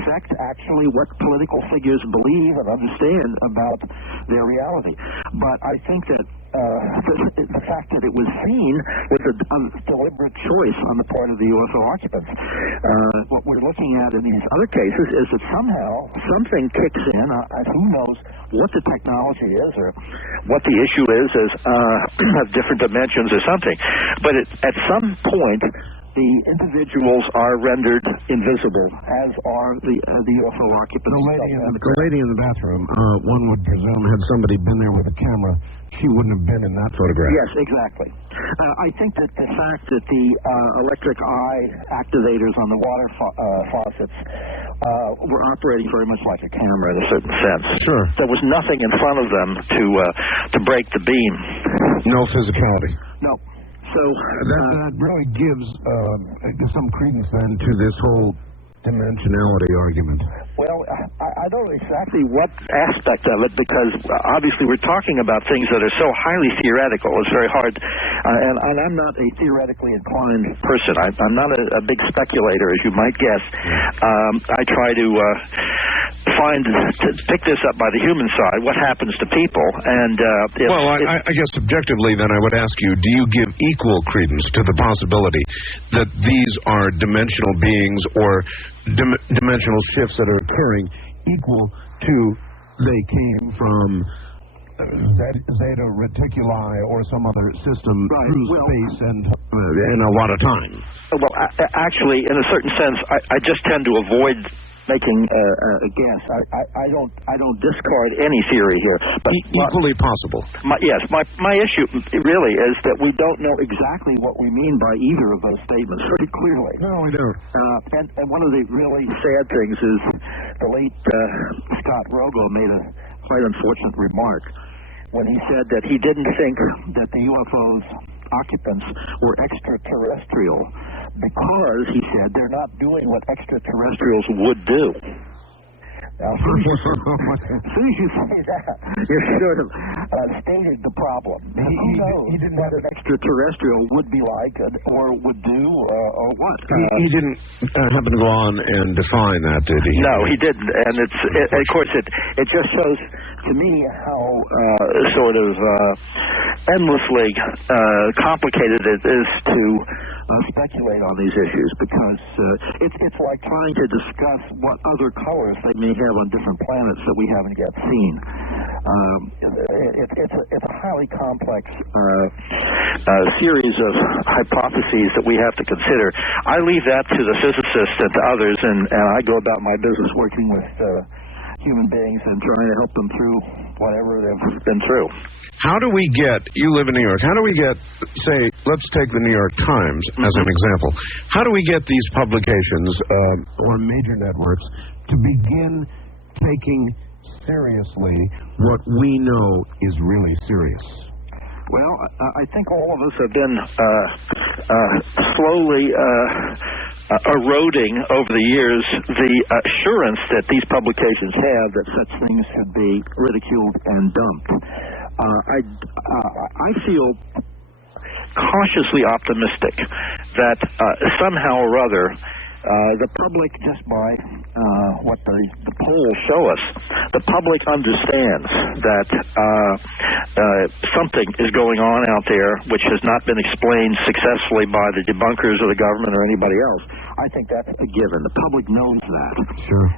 affect actually what political figures believe and understand about their reality. But I think that the fact that it was seen was a deliberate choice on the part of the UFO occupants. What we're looking at in these other cases is that somehow something kicks in. Who knows what the technology is or what the issue is of different dimensions or something. But at some point, the individuals are rendered invisible, as are the UFO occupants. The lady in the bathroom, one would presume, had somebody been there with a camera, she wouldn't have been in that photograph. Yes, exactly. I think that the fact that the electric eye activators on the water faucets were operating very much like a camera in a certain sense. Sure. There was nothing in front of them to break the beam. No physicality. No. So that really gives some credence then to this whole dimensionality argument. Well, I don't know exactly what aspect of it, because obviously we're talking about things that are so highly theoretical. It's very hard, and I'm not a theoretically inclined person. I'm not a big speculator, as you might guess. I try to pick this up by the human side, what happens to people, and I guess objectively then I would ask you, do you give equal credence to the possibility that these are dimensional beings or dimensional shifts that are occurring equal to they came from Zeta Reticuli or some other system through space and in a lot of time? Well, actually, in a certain sense, I just tend to avoid making a guess. I don't discard any theory here, but equally possible. My issue really is that we don't know exactly what we mean by either of those statements very clearly. No, we don't. And one of the really sad things is the late Scott Rogo made a quite unfortunate remark when he said that he didn't think that the UFO's occupants were extraterrestrial because, he said, they're not doing what extraterrestrials would do. Now, as soon as you say that, you're sort of stated the problem. Who knows he didn't what an extraterrestrial would be like or would do or what? He didn't happen to go on and define that, did he? No, he didn't. And of course, it just shows to me how sort of endlessly complicated it is to speculate on these issues, because it's like trying to discuss what other colors they may have on different planets that we haven't yet seen. It's a highly complex series of hypotheses that we have to consider. I leave that to the physicists and to others, and I go about my business working with human beings and trying to help them through whatever they've been through. How do we get, you live in New York, how do we get, say, let's take the New York Times as an example. How do we get these publications or major networks to begin taking seriously what we know is really serious? Well, I think all of us have been slowly eroding over the years the assurance that these publications have that such things should be ridiculed and dumped. I feel cautiously optimistic that somehow or other the public, just by what the polls show us. The public understands that something is going on out there which has not been explained successfully by the debunkers or the government or anybody else. I think that's a given. The public knows that. Sure.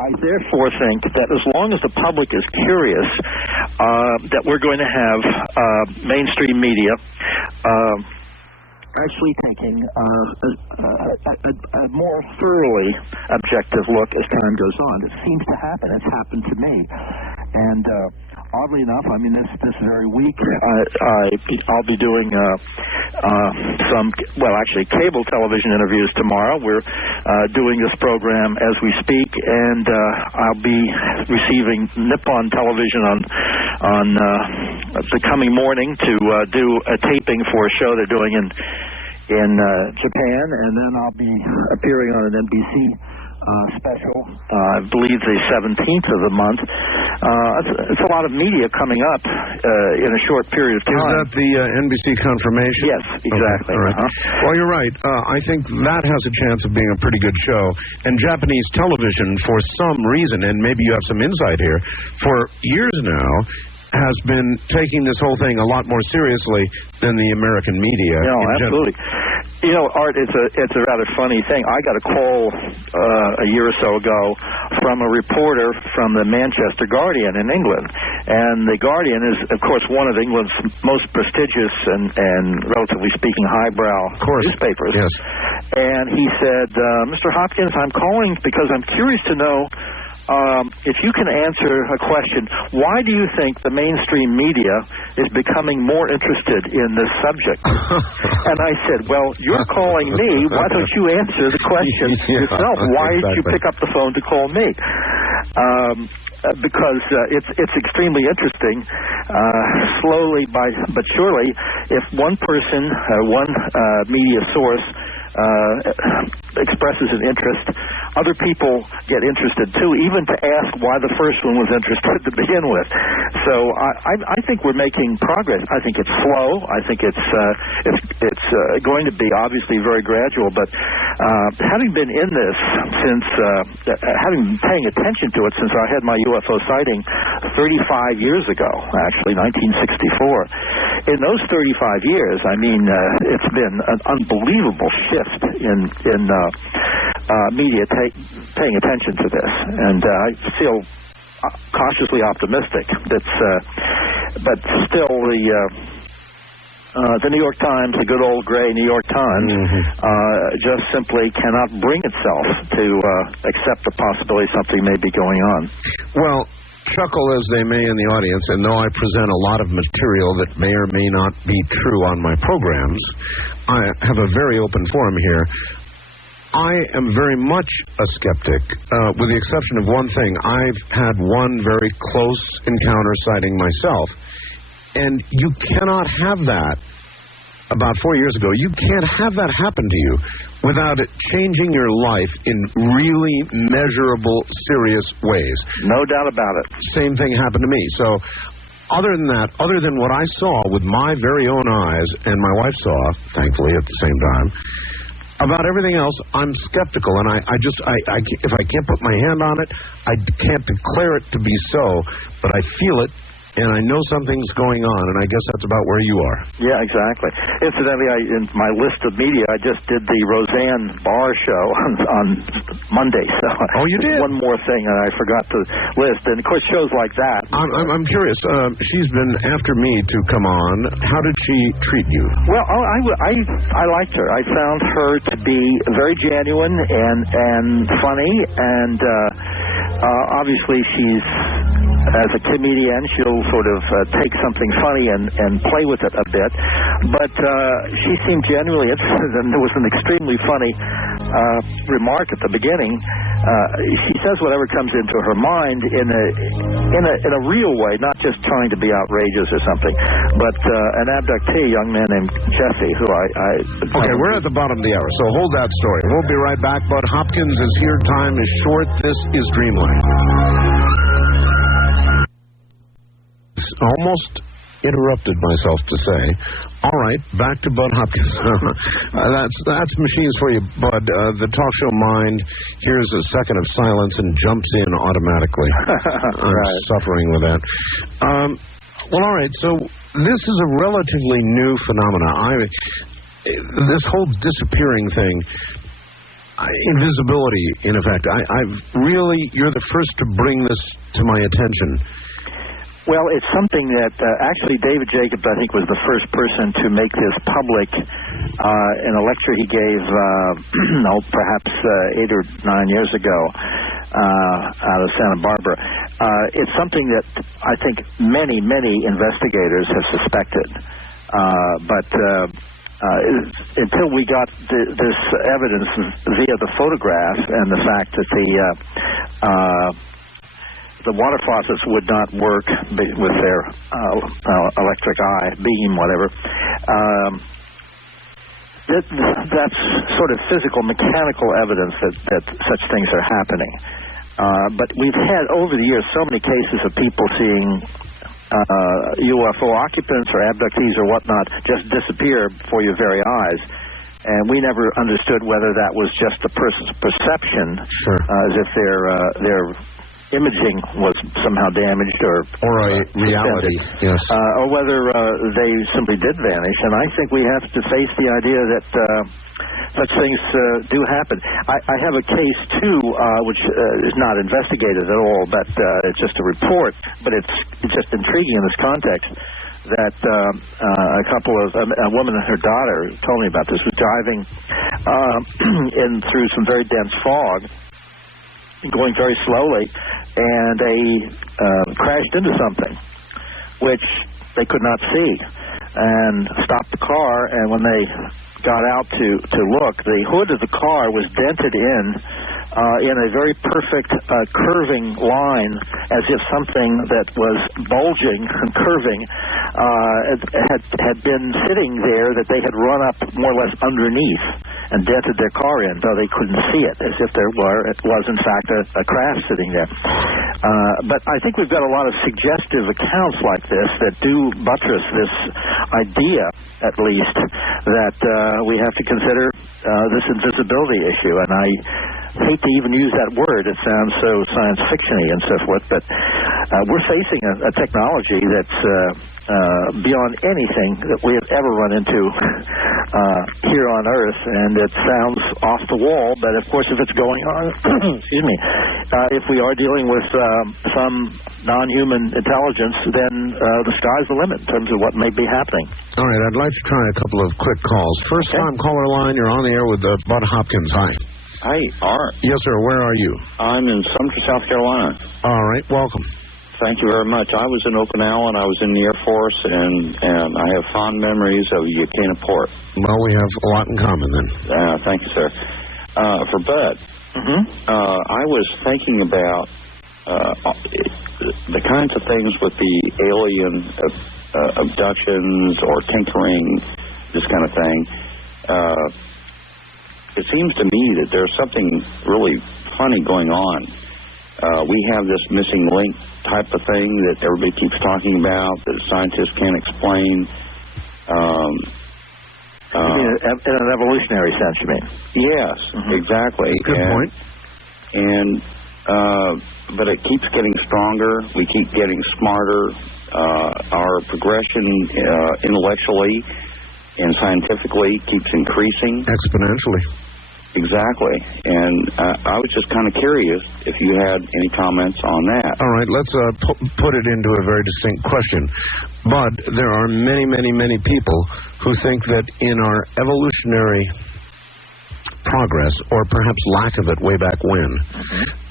I therefore think that as long as the public is curious, that we're going to have mainstream media actually taking a more thoroughly objective look as time goes on. It seems to happen. It's happened to me. And oddly enough, I mean, this very week, I'll be doing actually cable television interviews tomorrow. We're doing this program as we speak, and I'll be receiving Nippon television on the coming morning to do a taping for a show they're doing in Japan, and then I'll be appearing on an NBC special, I believe the 17th of the month. It's a lot of media coming up in a short period of time. Is that the NBC confirmation? Yes, exactly. Okay. All right. Well, you're right. I think that has a chance of being a pretty good show. And Japanese television, for some reason, and maybe you have some insight here, for years now, has been taking this whole thing a lot more seriously than the American media. No, absolutely. You know, Art, it's a rather funny thing. I got a call a year or so ago from a reporter from the Manchester Guardian in England. And the Guardian is, of course, one of England's most prestigious and relatively speaking, highbrow newspapers. Yes. And he said, Mr. Hopkins, I'm calling because I'm curious to know if you can answer a question, why do you think the mainstream media is becoming more interested in this subject? And I said, well, you're calling me. Why don't you answer the question yourself? Why did you pick up the phone to call me? Because it's extremely interesting. Slowly but surely, if one person, one media source expresses an interest, other people get interested too, even to ask why the first one was interested to begin with. So I think we're making progress. I think it's slow. I think it's going to be obviously very gradual. But having been in this since, having been paying attention to it since I had my UFO sighting 35 years ago, actually 1964. In those 35 years, I mean, it's been an unbelievable shift in media paying attention to this, and I feel cautiously optimistic. But still, the New York Times, the good old gray New York Times, just simply cannot bring itself to accept the possibility something may be going on. Well, chuckle as they may in the audience, and though I present a lot of material that may or may not be true on my programs, I have a very open forum here. I am very much a skeptic, with the exception of one thing. I've had one very close encounter sighting myself, and you cannot have that. About 4 years ago, you can't have that happen to you without it changing your life in really measurable, serious ways. No doubt about it. Same thing happened to me. So other than that, other than what I saw with my very own eyes, and my wife saw, thankfully, at the same time, about everything else, I'm skeptical, and I if I can't put my hand on it, I can't declare it to be so, but I feel it, and I know something's going on, and I guess that's about where you are. Yeah, exactly. Incidentally, in my list of media, I just did the Roseanne Barr show on Monday. So oh, you did? One more thing that I forgot to list, and of course, shows like that. I'm curious. She's been after me to come on. How did she treat you? Well, I liked her. I found her to be very genuine and funny, and obviously she's, as a comedian, she'll sort of take something funny and play with it a bit. But she seemed genuinely interested, and there was an extremely funny remark at the beginning. She says whatever comes into her mind in a real way, not just trying to be outrageous or something. But an abductee, young man named Jesse, who Okay, we're at the bottom of the hour, so hold that story. We'll be right back. Bud Hopkins is here. Time is short. This is Dreamland. Almost interrupted myself to say, all right, back to Bud Hopkins. That's machines for you, Bud. The talk show mind hears a second of silence and jumps in automatically. I'm suffering with that. Well, all right, so this is a relatively new phenomenon. This whole disappearing thing, invisibility, in effect, you're the first to bring this to my attention. Well, it's something that actually David Jacobs, I think, was the first person to make this public in a lecture he gave, perhaps 8 or 9 years ago out of Santa Barbara. It's something that I think many, many investigators have suspected. But until we got this evidence via the photograph and the fact that the water faucets would not work with their electric eye, beam, whatever. That's sort of physical, mechanical evidence that such things are happening. But we've had, over the years, so many cases of people seeing UFO occupants or abductees or whatnot just disappear before your very eyes. And we never understood whether that was just the person's perception, as if their imaging was somehow damaged or a reality, yes, or whether they simply did vanish. And I think we have to face the idea that such things do happen. I have a case too, which is not investigated at all, but it's just a report. But it's just intriguing in this context. That a woman and her daughter told me about this, was driving in through some very dense fog, going very slowly, and they crashed into something, which they could not see, and stopped the car. And when they got out to look, the hood of the car was dented in a very perfect curving line, as if something that was bulging and curving had been sitting there, that they had run up more or less underneath and dented their car in, though they couldn't see it, as if it was in fact a craft sitting there. But I think we've got a lot of suggestive accounts like this that do buttress this idea, at least, that we have to consider this invisibility issue. And I hate to even use that word. It sounds so science fiction-y and so forth, but we're facing a technology that's beyond anything that we have ever run into here on Earth, and it sounds off the wall, but of course if it's going on, excuse me, if we are dealing with some non-human intelligence, then the sky's the limit in terms of what may be happening. All right, I'd like to try a couple of quick calls. First time caller line, you're on the air with Bud Hopkins. Hi. Hi, Art. Yes, sir. Where are you? I'm in Sumter, South Carolina. All right. Welcome. Thank you very much. I was in Okinawa, and I was in the Air Force, and I have fond memories of Yakina Port. Well, we have a lot in common then. Thank you, sir. For Bud, I was thinking about the kinds of things with the alien abductions or tinkering, this kind of thing. It seems to me that there's something really funny going on. We have this missing link type of thing that everybody keeps talking about, that scientists can't explain. In an evolutionary sense, you mean? Yes, exactly. Good point. And but it keeps getting stronger. We keep getting smarter. Our progression intellectually and scientifically keeps increasing exponentially. Exactly. And I was just kind of curious if you had any comments on that. All right, let's put it into a very distinct question. Bud, there are many, many, many people who think that in our evolutionary progress, or perhaps lack of it way back when,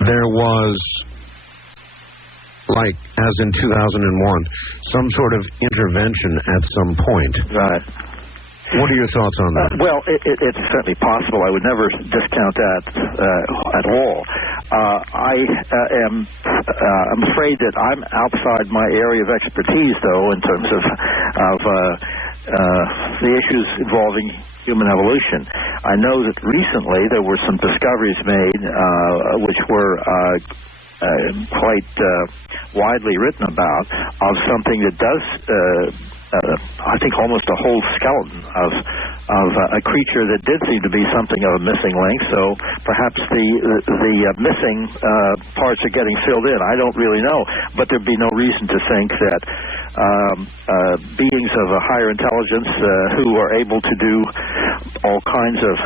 there was, like as in 2001, some sort of intervention at some point. Right. What are your thoughts on that? Well, it's certainly possible. I would never discount that at all. I'm afraid that I'm outside my area of expertise, though, in terms of the issues involving human evolution. I know that recently there were some discoveries made which were quite widely written about, of something that does, I think, almost a whole skeleton of a creature that did seem to be something of a missing link. So perhaps the missing parts are getting filled in. I don't really know, but there'd be no reason to think that beings of a higher intelligence who are able to do all kinds of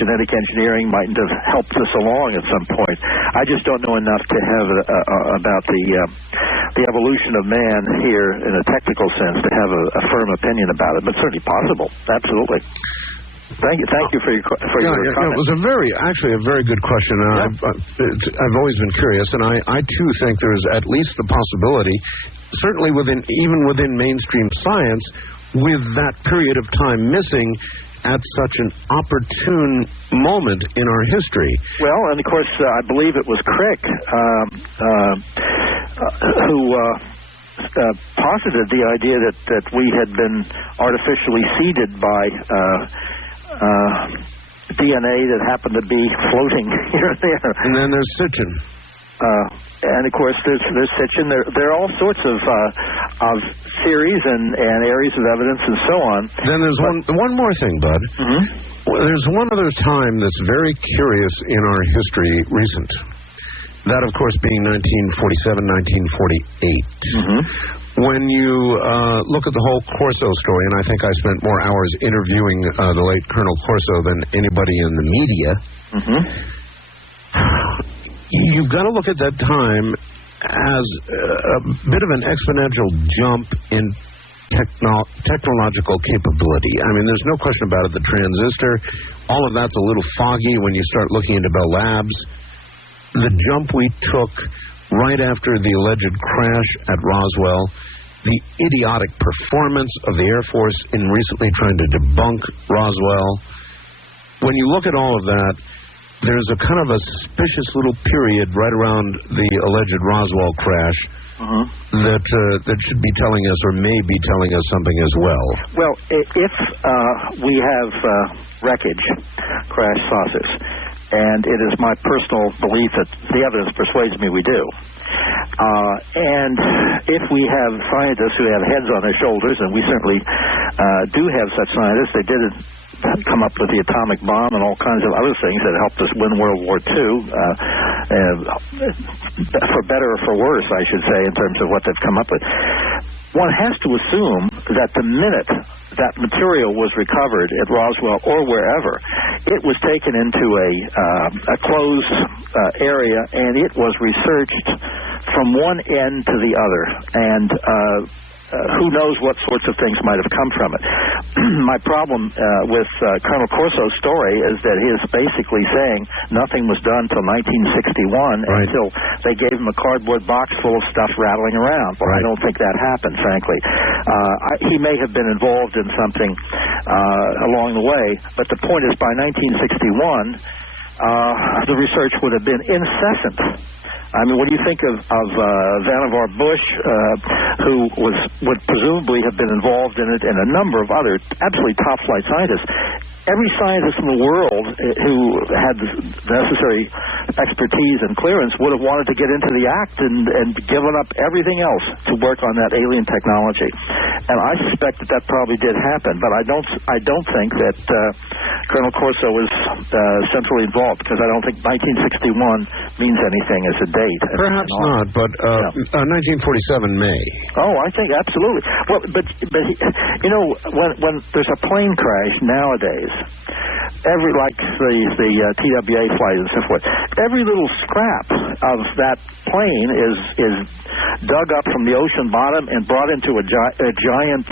genetic engineering mightn't have helped us along at some point. I just don't know enough to have about the evolution of man here in a technical sense to have a firm opinion about it, but certainly possible. Absolutely. Thank you for your comment. It was a very good question. I've always been curious, and I too think there's at least the possibility, certainly even within mainstream science, with that period of time missing at such an opportune moment in our history. Well, and of course, I believe it was Crick who posited the idea that we had been artificially seeded by DNA that happened to be floating here and there. And then there's Sitchin. And of course, there's Sitchin. There are all sorts of theories and areas of evidence and so on. Then there's one more thing, Bud. Mm-hmm. There's one other time that's very curious in our history recent. That, of course, being 1947, 1948. Mm-hmm. When you look at the whole Corso story, and I think I spent more hours interviewing the late Colonel Corso than anybody in the media, mm-hmm. You've got to look at that time as a bit of an exponential jump in technological capability. I mean, there's no question about it. The transistor, all of that's a little foggy when you start looking into Bell Labs. The jump we took right after the alleged crash at Roswell, the idiotic performance of the Air Force in recently trying to debunk Roswell. When you look at all of that, there's a kind of a suspicious little period right around the alleged Roswell crash that should be telling us, or may be telling us, something as well. Well, if we have wreckage, crash saucers, and it is my personal belief that the evidence persuades me we do. And if we have scientists who have heads on their shoulders, and we certainly do have such scientists, they did come up with the atomic bomb and all kinds of other things that helped us win World War II, for better or for worse, I should say, in terms of what they've come up with. One has to assume that the minute that material was recovered at Roswell or wherever, it was taken into a closed area, and it was researched from one end to the other. And who knows what sorts of things might have come from it. My problem with Colonel Corso's story is that he is basically saying nothing was done until 1961, right, until they gave him a cardboard box full of stuff rattling around. Well, right. I don't think that happened, frankly. He may have been involved in something along the way, but the point is, by 1961, the research would have been incessant. I mean, what do you think of Vannevar Bush, who would presumably have been involved in it, and a number of other absolutely top-flight scientists? Every scientist in the world who had the necessary expertise and clearance would have wanted to get into the act and given up everything else to work on that alien technology. And I suspect that probably did happen, but I don't think that Colonel Corso was centrally involved, because I don't think 1961 means anything as a date. Perhaps not, but 1947 may. Oh, I think absolutely. Well, but you know, when there's a plane crash nowadays, like the TWA flight and so forth, every little scrap of that plane is dug up from the ocean bottom and brought into a giant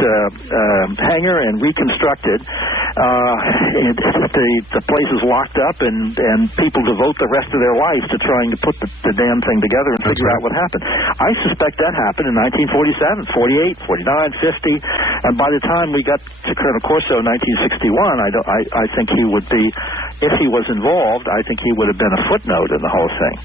hangar and reconstructed. The place is locked up, and people devote the rest of their lives to trying to put the damn thing together and figure out what happened. I suspect that happened in 1947, 48, 49, 50, and by the time we got to Colonel Corso in 1961, I think he would be, if he was involved, I think he would have been a footnote in the whole thing.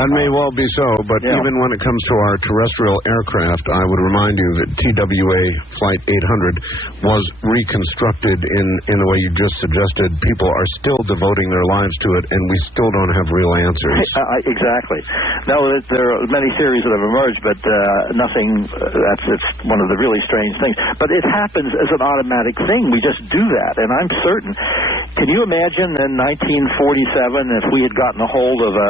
That may well be so, but even when it comes to our terrestrial aircraft, I would remind you that TWA Flight 800 was reconstructed in in the way you just suggested, people are still devoting their lives to it, and we still don't have real answers. Exactly. No, there are many theories that have emerged, but nothing. It's one of the really strange things. But it happens as an automatic thing. We just do that, and I'm certain. Can you imagine in 1947 if we had gotten a hold of a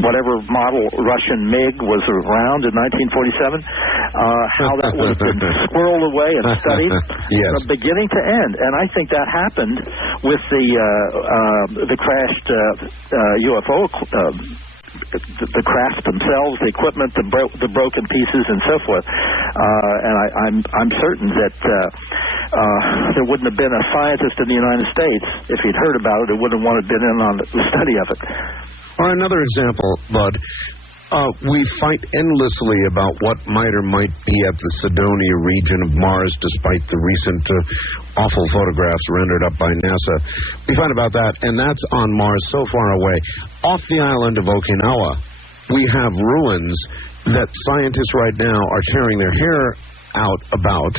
whatever model Russian MiG was around in 1947, how that would have been squirreled away and studied from beginning to end. And I think that happened with the crashed UFO. The craft themselves, the equipment, the broken pieces, and so forth. And I'm certain that there wouldn't have been a scientist in the United States if he'd heard about it. It wouldn't want to have been in on the study of it. Or another example, Bud. We fight endlessly about what might or might be at the Cydonia region of Mars, despite the recent awful photographs rendered up by NASA. We fight about that, and that's on Mars so far away. Off the island of Okinawa, we have ruins that scientists right now are tearing their hair out about.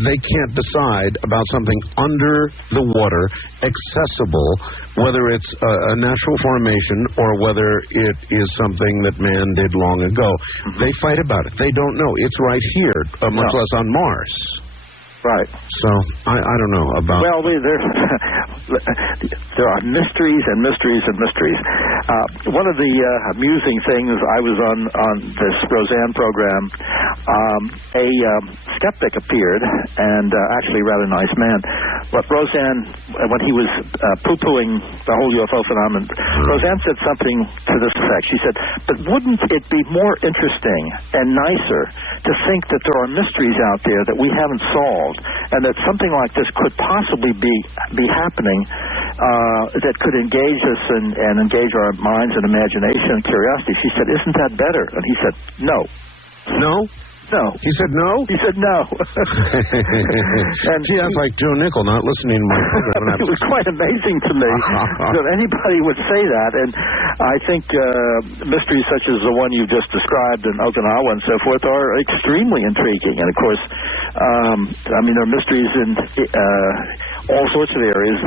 They can't decide about something under the water, accessible, whether it's a natural formation or whether it is something that man did long ago. They fight about it. They don't know. It's right here, much less on Mars. Right. So, I don't know about... Well, there are mysteries and mysteries and mysteries. One of the amusing things, I was on this Roseanne program, a skeptic appeared, and actually a rather nice man. But Roseanne, when he was poo-pooing the whole UFO phenomenon, Roseanne said something to this effect. She said, but wouldn't it be more interesting and nicer to think that there are mysteries out there that we haven't solved, and that something like this could possibly be happening that could engage us and engage our minds and imagination and curiosity? She said, isn't that better? And he said, no. No? No. He said no? He said no. And gee, that's like Joe Nickel not listening to my program. It was quite amazing to me that anybody would say that. And I think mysteries such as the one you just described in Okinawa and so forth are extremely intriguing. And, of course, there are mysteries in all sorts of areas.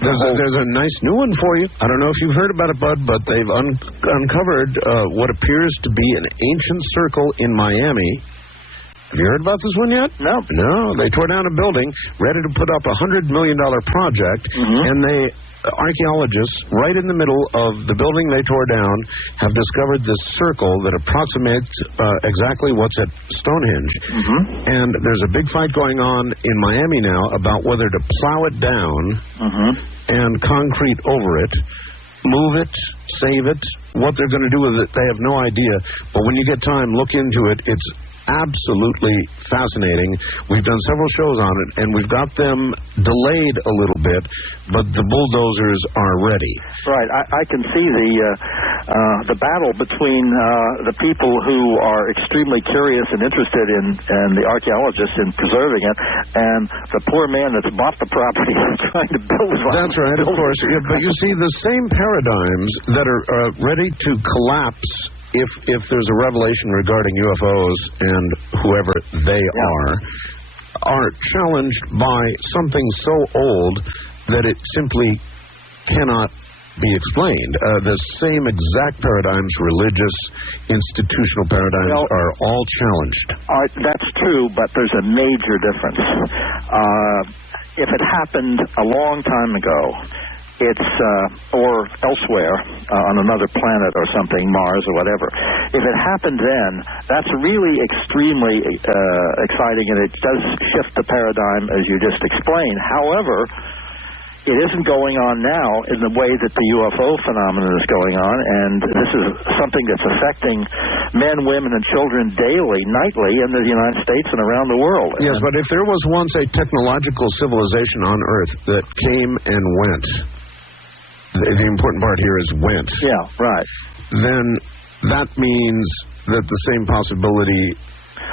There's a nice new one for you. I don't know if you've heard about it, Bud, but they've uncovered what appears to be an ancient circle in Miami. Have you heard about this one yet? No. No. They tore down a building, ready to put up a $100 million project, and archaeologists, right in the middle of the building they tore down, have discovered this circle that approximates exactly what's at Stonehenge. And there's a big fight going on in Miami now about whether to plow it down and concrete over it, move it, save it, what they're going to do with it, they have no idea. But when you get time, look into it. It's absolutely fascinating. We've done several shows on it, and we've got them delayed a little bit, but the bulldozers are ready. Right. I can see the battle between the people who are extremely curious and interested in the archaeologists in preserving it, and the poor man that's bought the property and trying to build it. That's right, of course. Yeah, but you see, the same paradigms that are ready to collapse if there's a revelation regarding UFOs and whoever they are challenged by something so old that it simply cannot be explained. The same exact paradigms, religious, institutional paradigms, are all challenged. That's true, but there's a major difference. If it happened a long time ago, it's or elsewhere on another planet or something, Mars or whatever. If it happened then, that's really extremely exciting, and it does shift the paradigm as you just explained. However, it isn't going on now in the way that the UFO phenomenon is going on, and this is something that's affecting men, women, and children daily, nightly in the United States and around the world. Yes, but if there was once a technological civilization on Earth that came and went, the important part here is went. Yeah, right. Then that means that the same possibility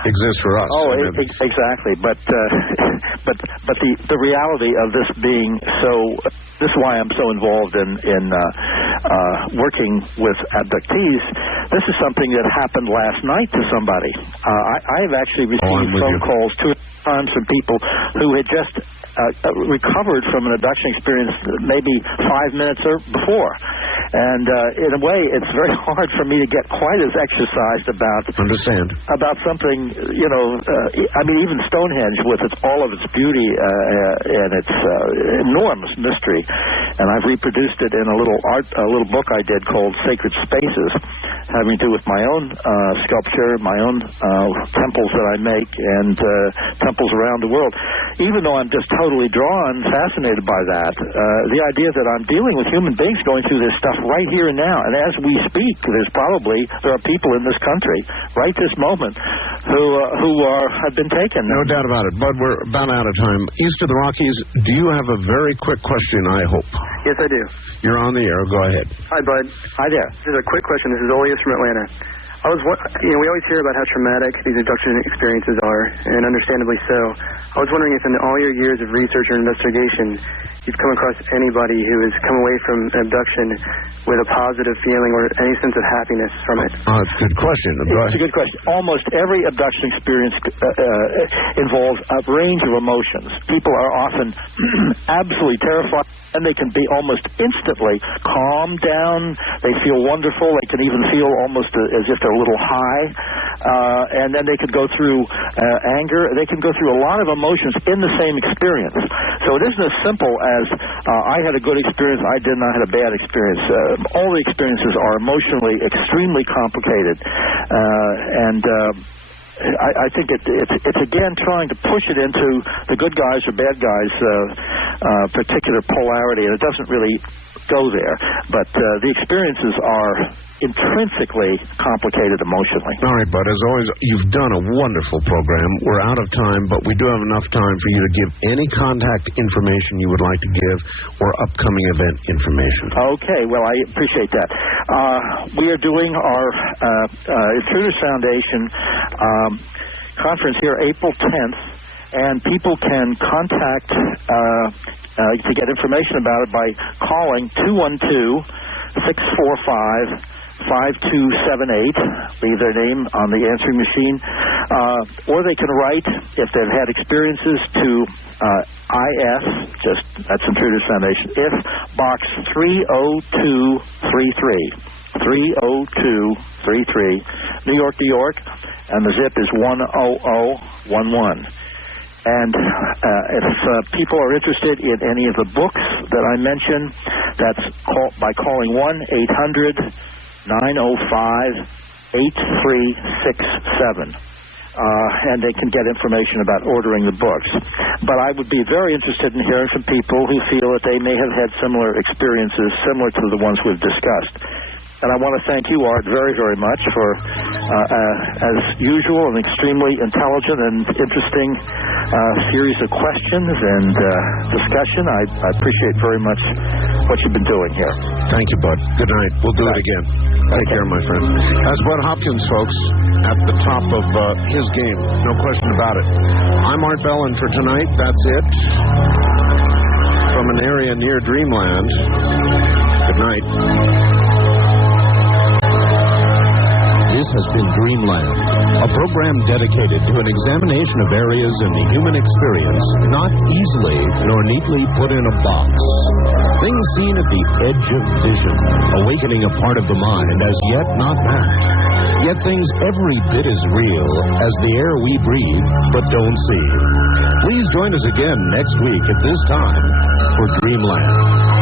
exists for us. Oh, exactly. But the reality of this being so. This is why I'm so involved in working with abductees. This is something that happened last night to somebody. I have actually received phone calls to. times from people who had just recovered from an abduction experience maybe 5 minutes before. And in a way, it's very hard for me to get quite as exercised about something, I mean, even Stonehenge with all of its beauty and its enormous mystery. And I've reproduced it in a little book I did called Sacred Spaces, having to do with my own sculpture, my own temples that I make, and temples around the world. Even though I'm just totally drawn, fascinated by that, the idea that I'm dealing with human beings going through this stuff right here and now, and as we speak, there are people in this country right this moment who have been taken. No doubt about it. Bud, we're about out of time. East of the Rockies, do you have a very quick question, I hope? Yes, I do. You're on the air. Go ahead. Hi, Bud. Hi there. This is a quick question. This is Olius from Atlanta. We always hear about how traumatic these abduction experiences are, and understandably so. I was wondering if in all your years of research or investigation, you've come across anybody who has come away from an abduction with a positive feeling or any sense of happiness from it. That's a good question. It's a good question. Almost every abduction experience involves a range of emotions. People are often absolutely terrified, and they can be almost instantly calmed down. They feel wonderful. They can even feel almost as if they're a little high, and then they could go through anger. They can go through a lot of emotions in the same experience. So it isn't as simple as I had a good experience, I didn't, I had a bad experience. All the experiences are emotionally extremely complicated, and I think it's again trying to push it into the good guys or bad guys particular polarity, and it doesn't really go there. But the experiences are intrinsically complicated emotionally. All right, Bud, as always, you've done a wonderful program. We're out of time, but we do have enough time for you to give any contact information you would like to give or upcoming event information. Okay, well, I appreciate that. We are doing our Intruders Foundation conference here April 10th, and people can contact to get information about it by calling 212-645-5278, leave their name on the answering machine, or they can write, if they've had experiences, to IF, that's Intruders Foundation, IF Box 30233, 30233, New York, New York, and the zip is 10011. And if people are interested in any of the books that I mentioned, that's by calling 1-800-905-8367. And they can get information about ordering the books. But I would be very interested in hearing from people who feel that they may have had similar experiences, similar to the ones we've discussed. And I want to thank you, Art, very, very much for, as usual, an extremely intelligent and interesting series of questions and discussion. I appreciate very much what you've been doing here. Thank you, Bud. Good night. We'll do it again. Take care, my friend. That's Bud Hopkins, folks, at the top of his game. No question about it. I'm Art Bellin for tonight. That's it. From an area near Dreamland. Good night. This has been Dreamland, a program dedicated to an examination of areas in the human experience not easily nor neatly put in a box. Things seen at the edge of vision, awakening a part of the mind as yet not mapped. Yet things every bit as real as the air we breathe but don't see. Please join us again next week at this time for Dreamland.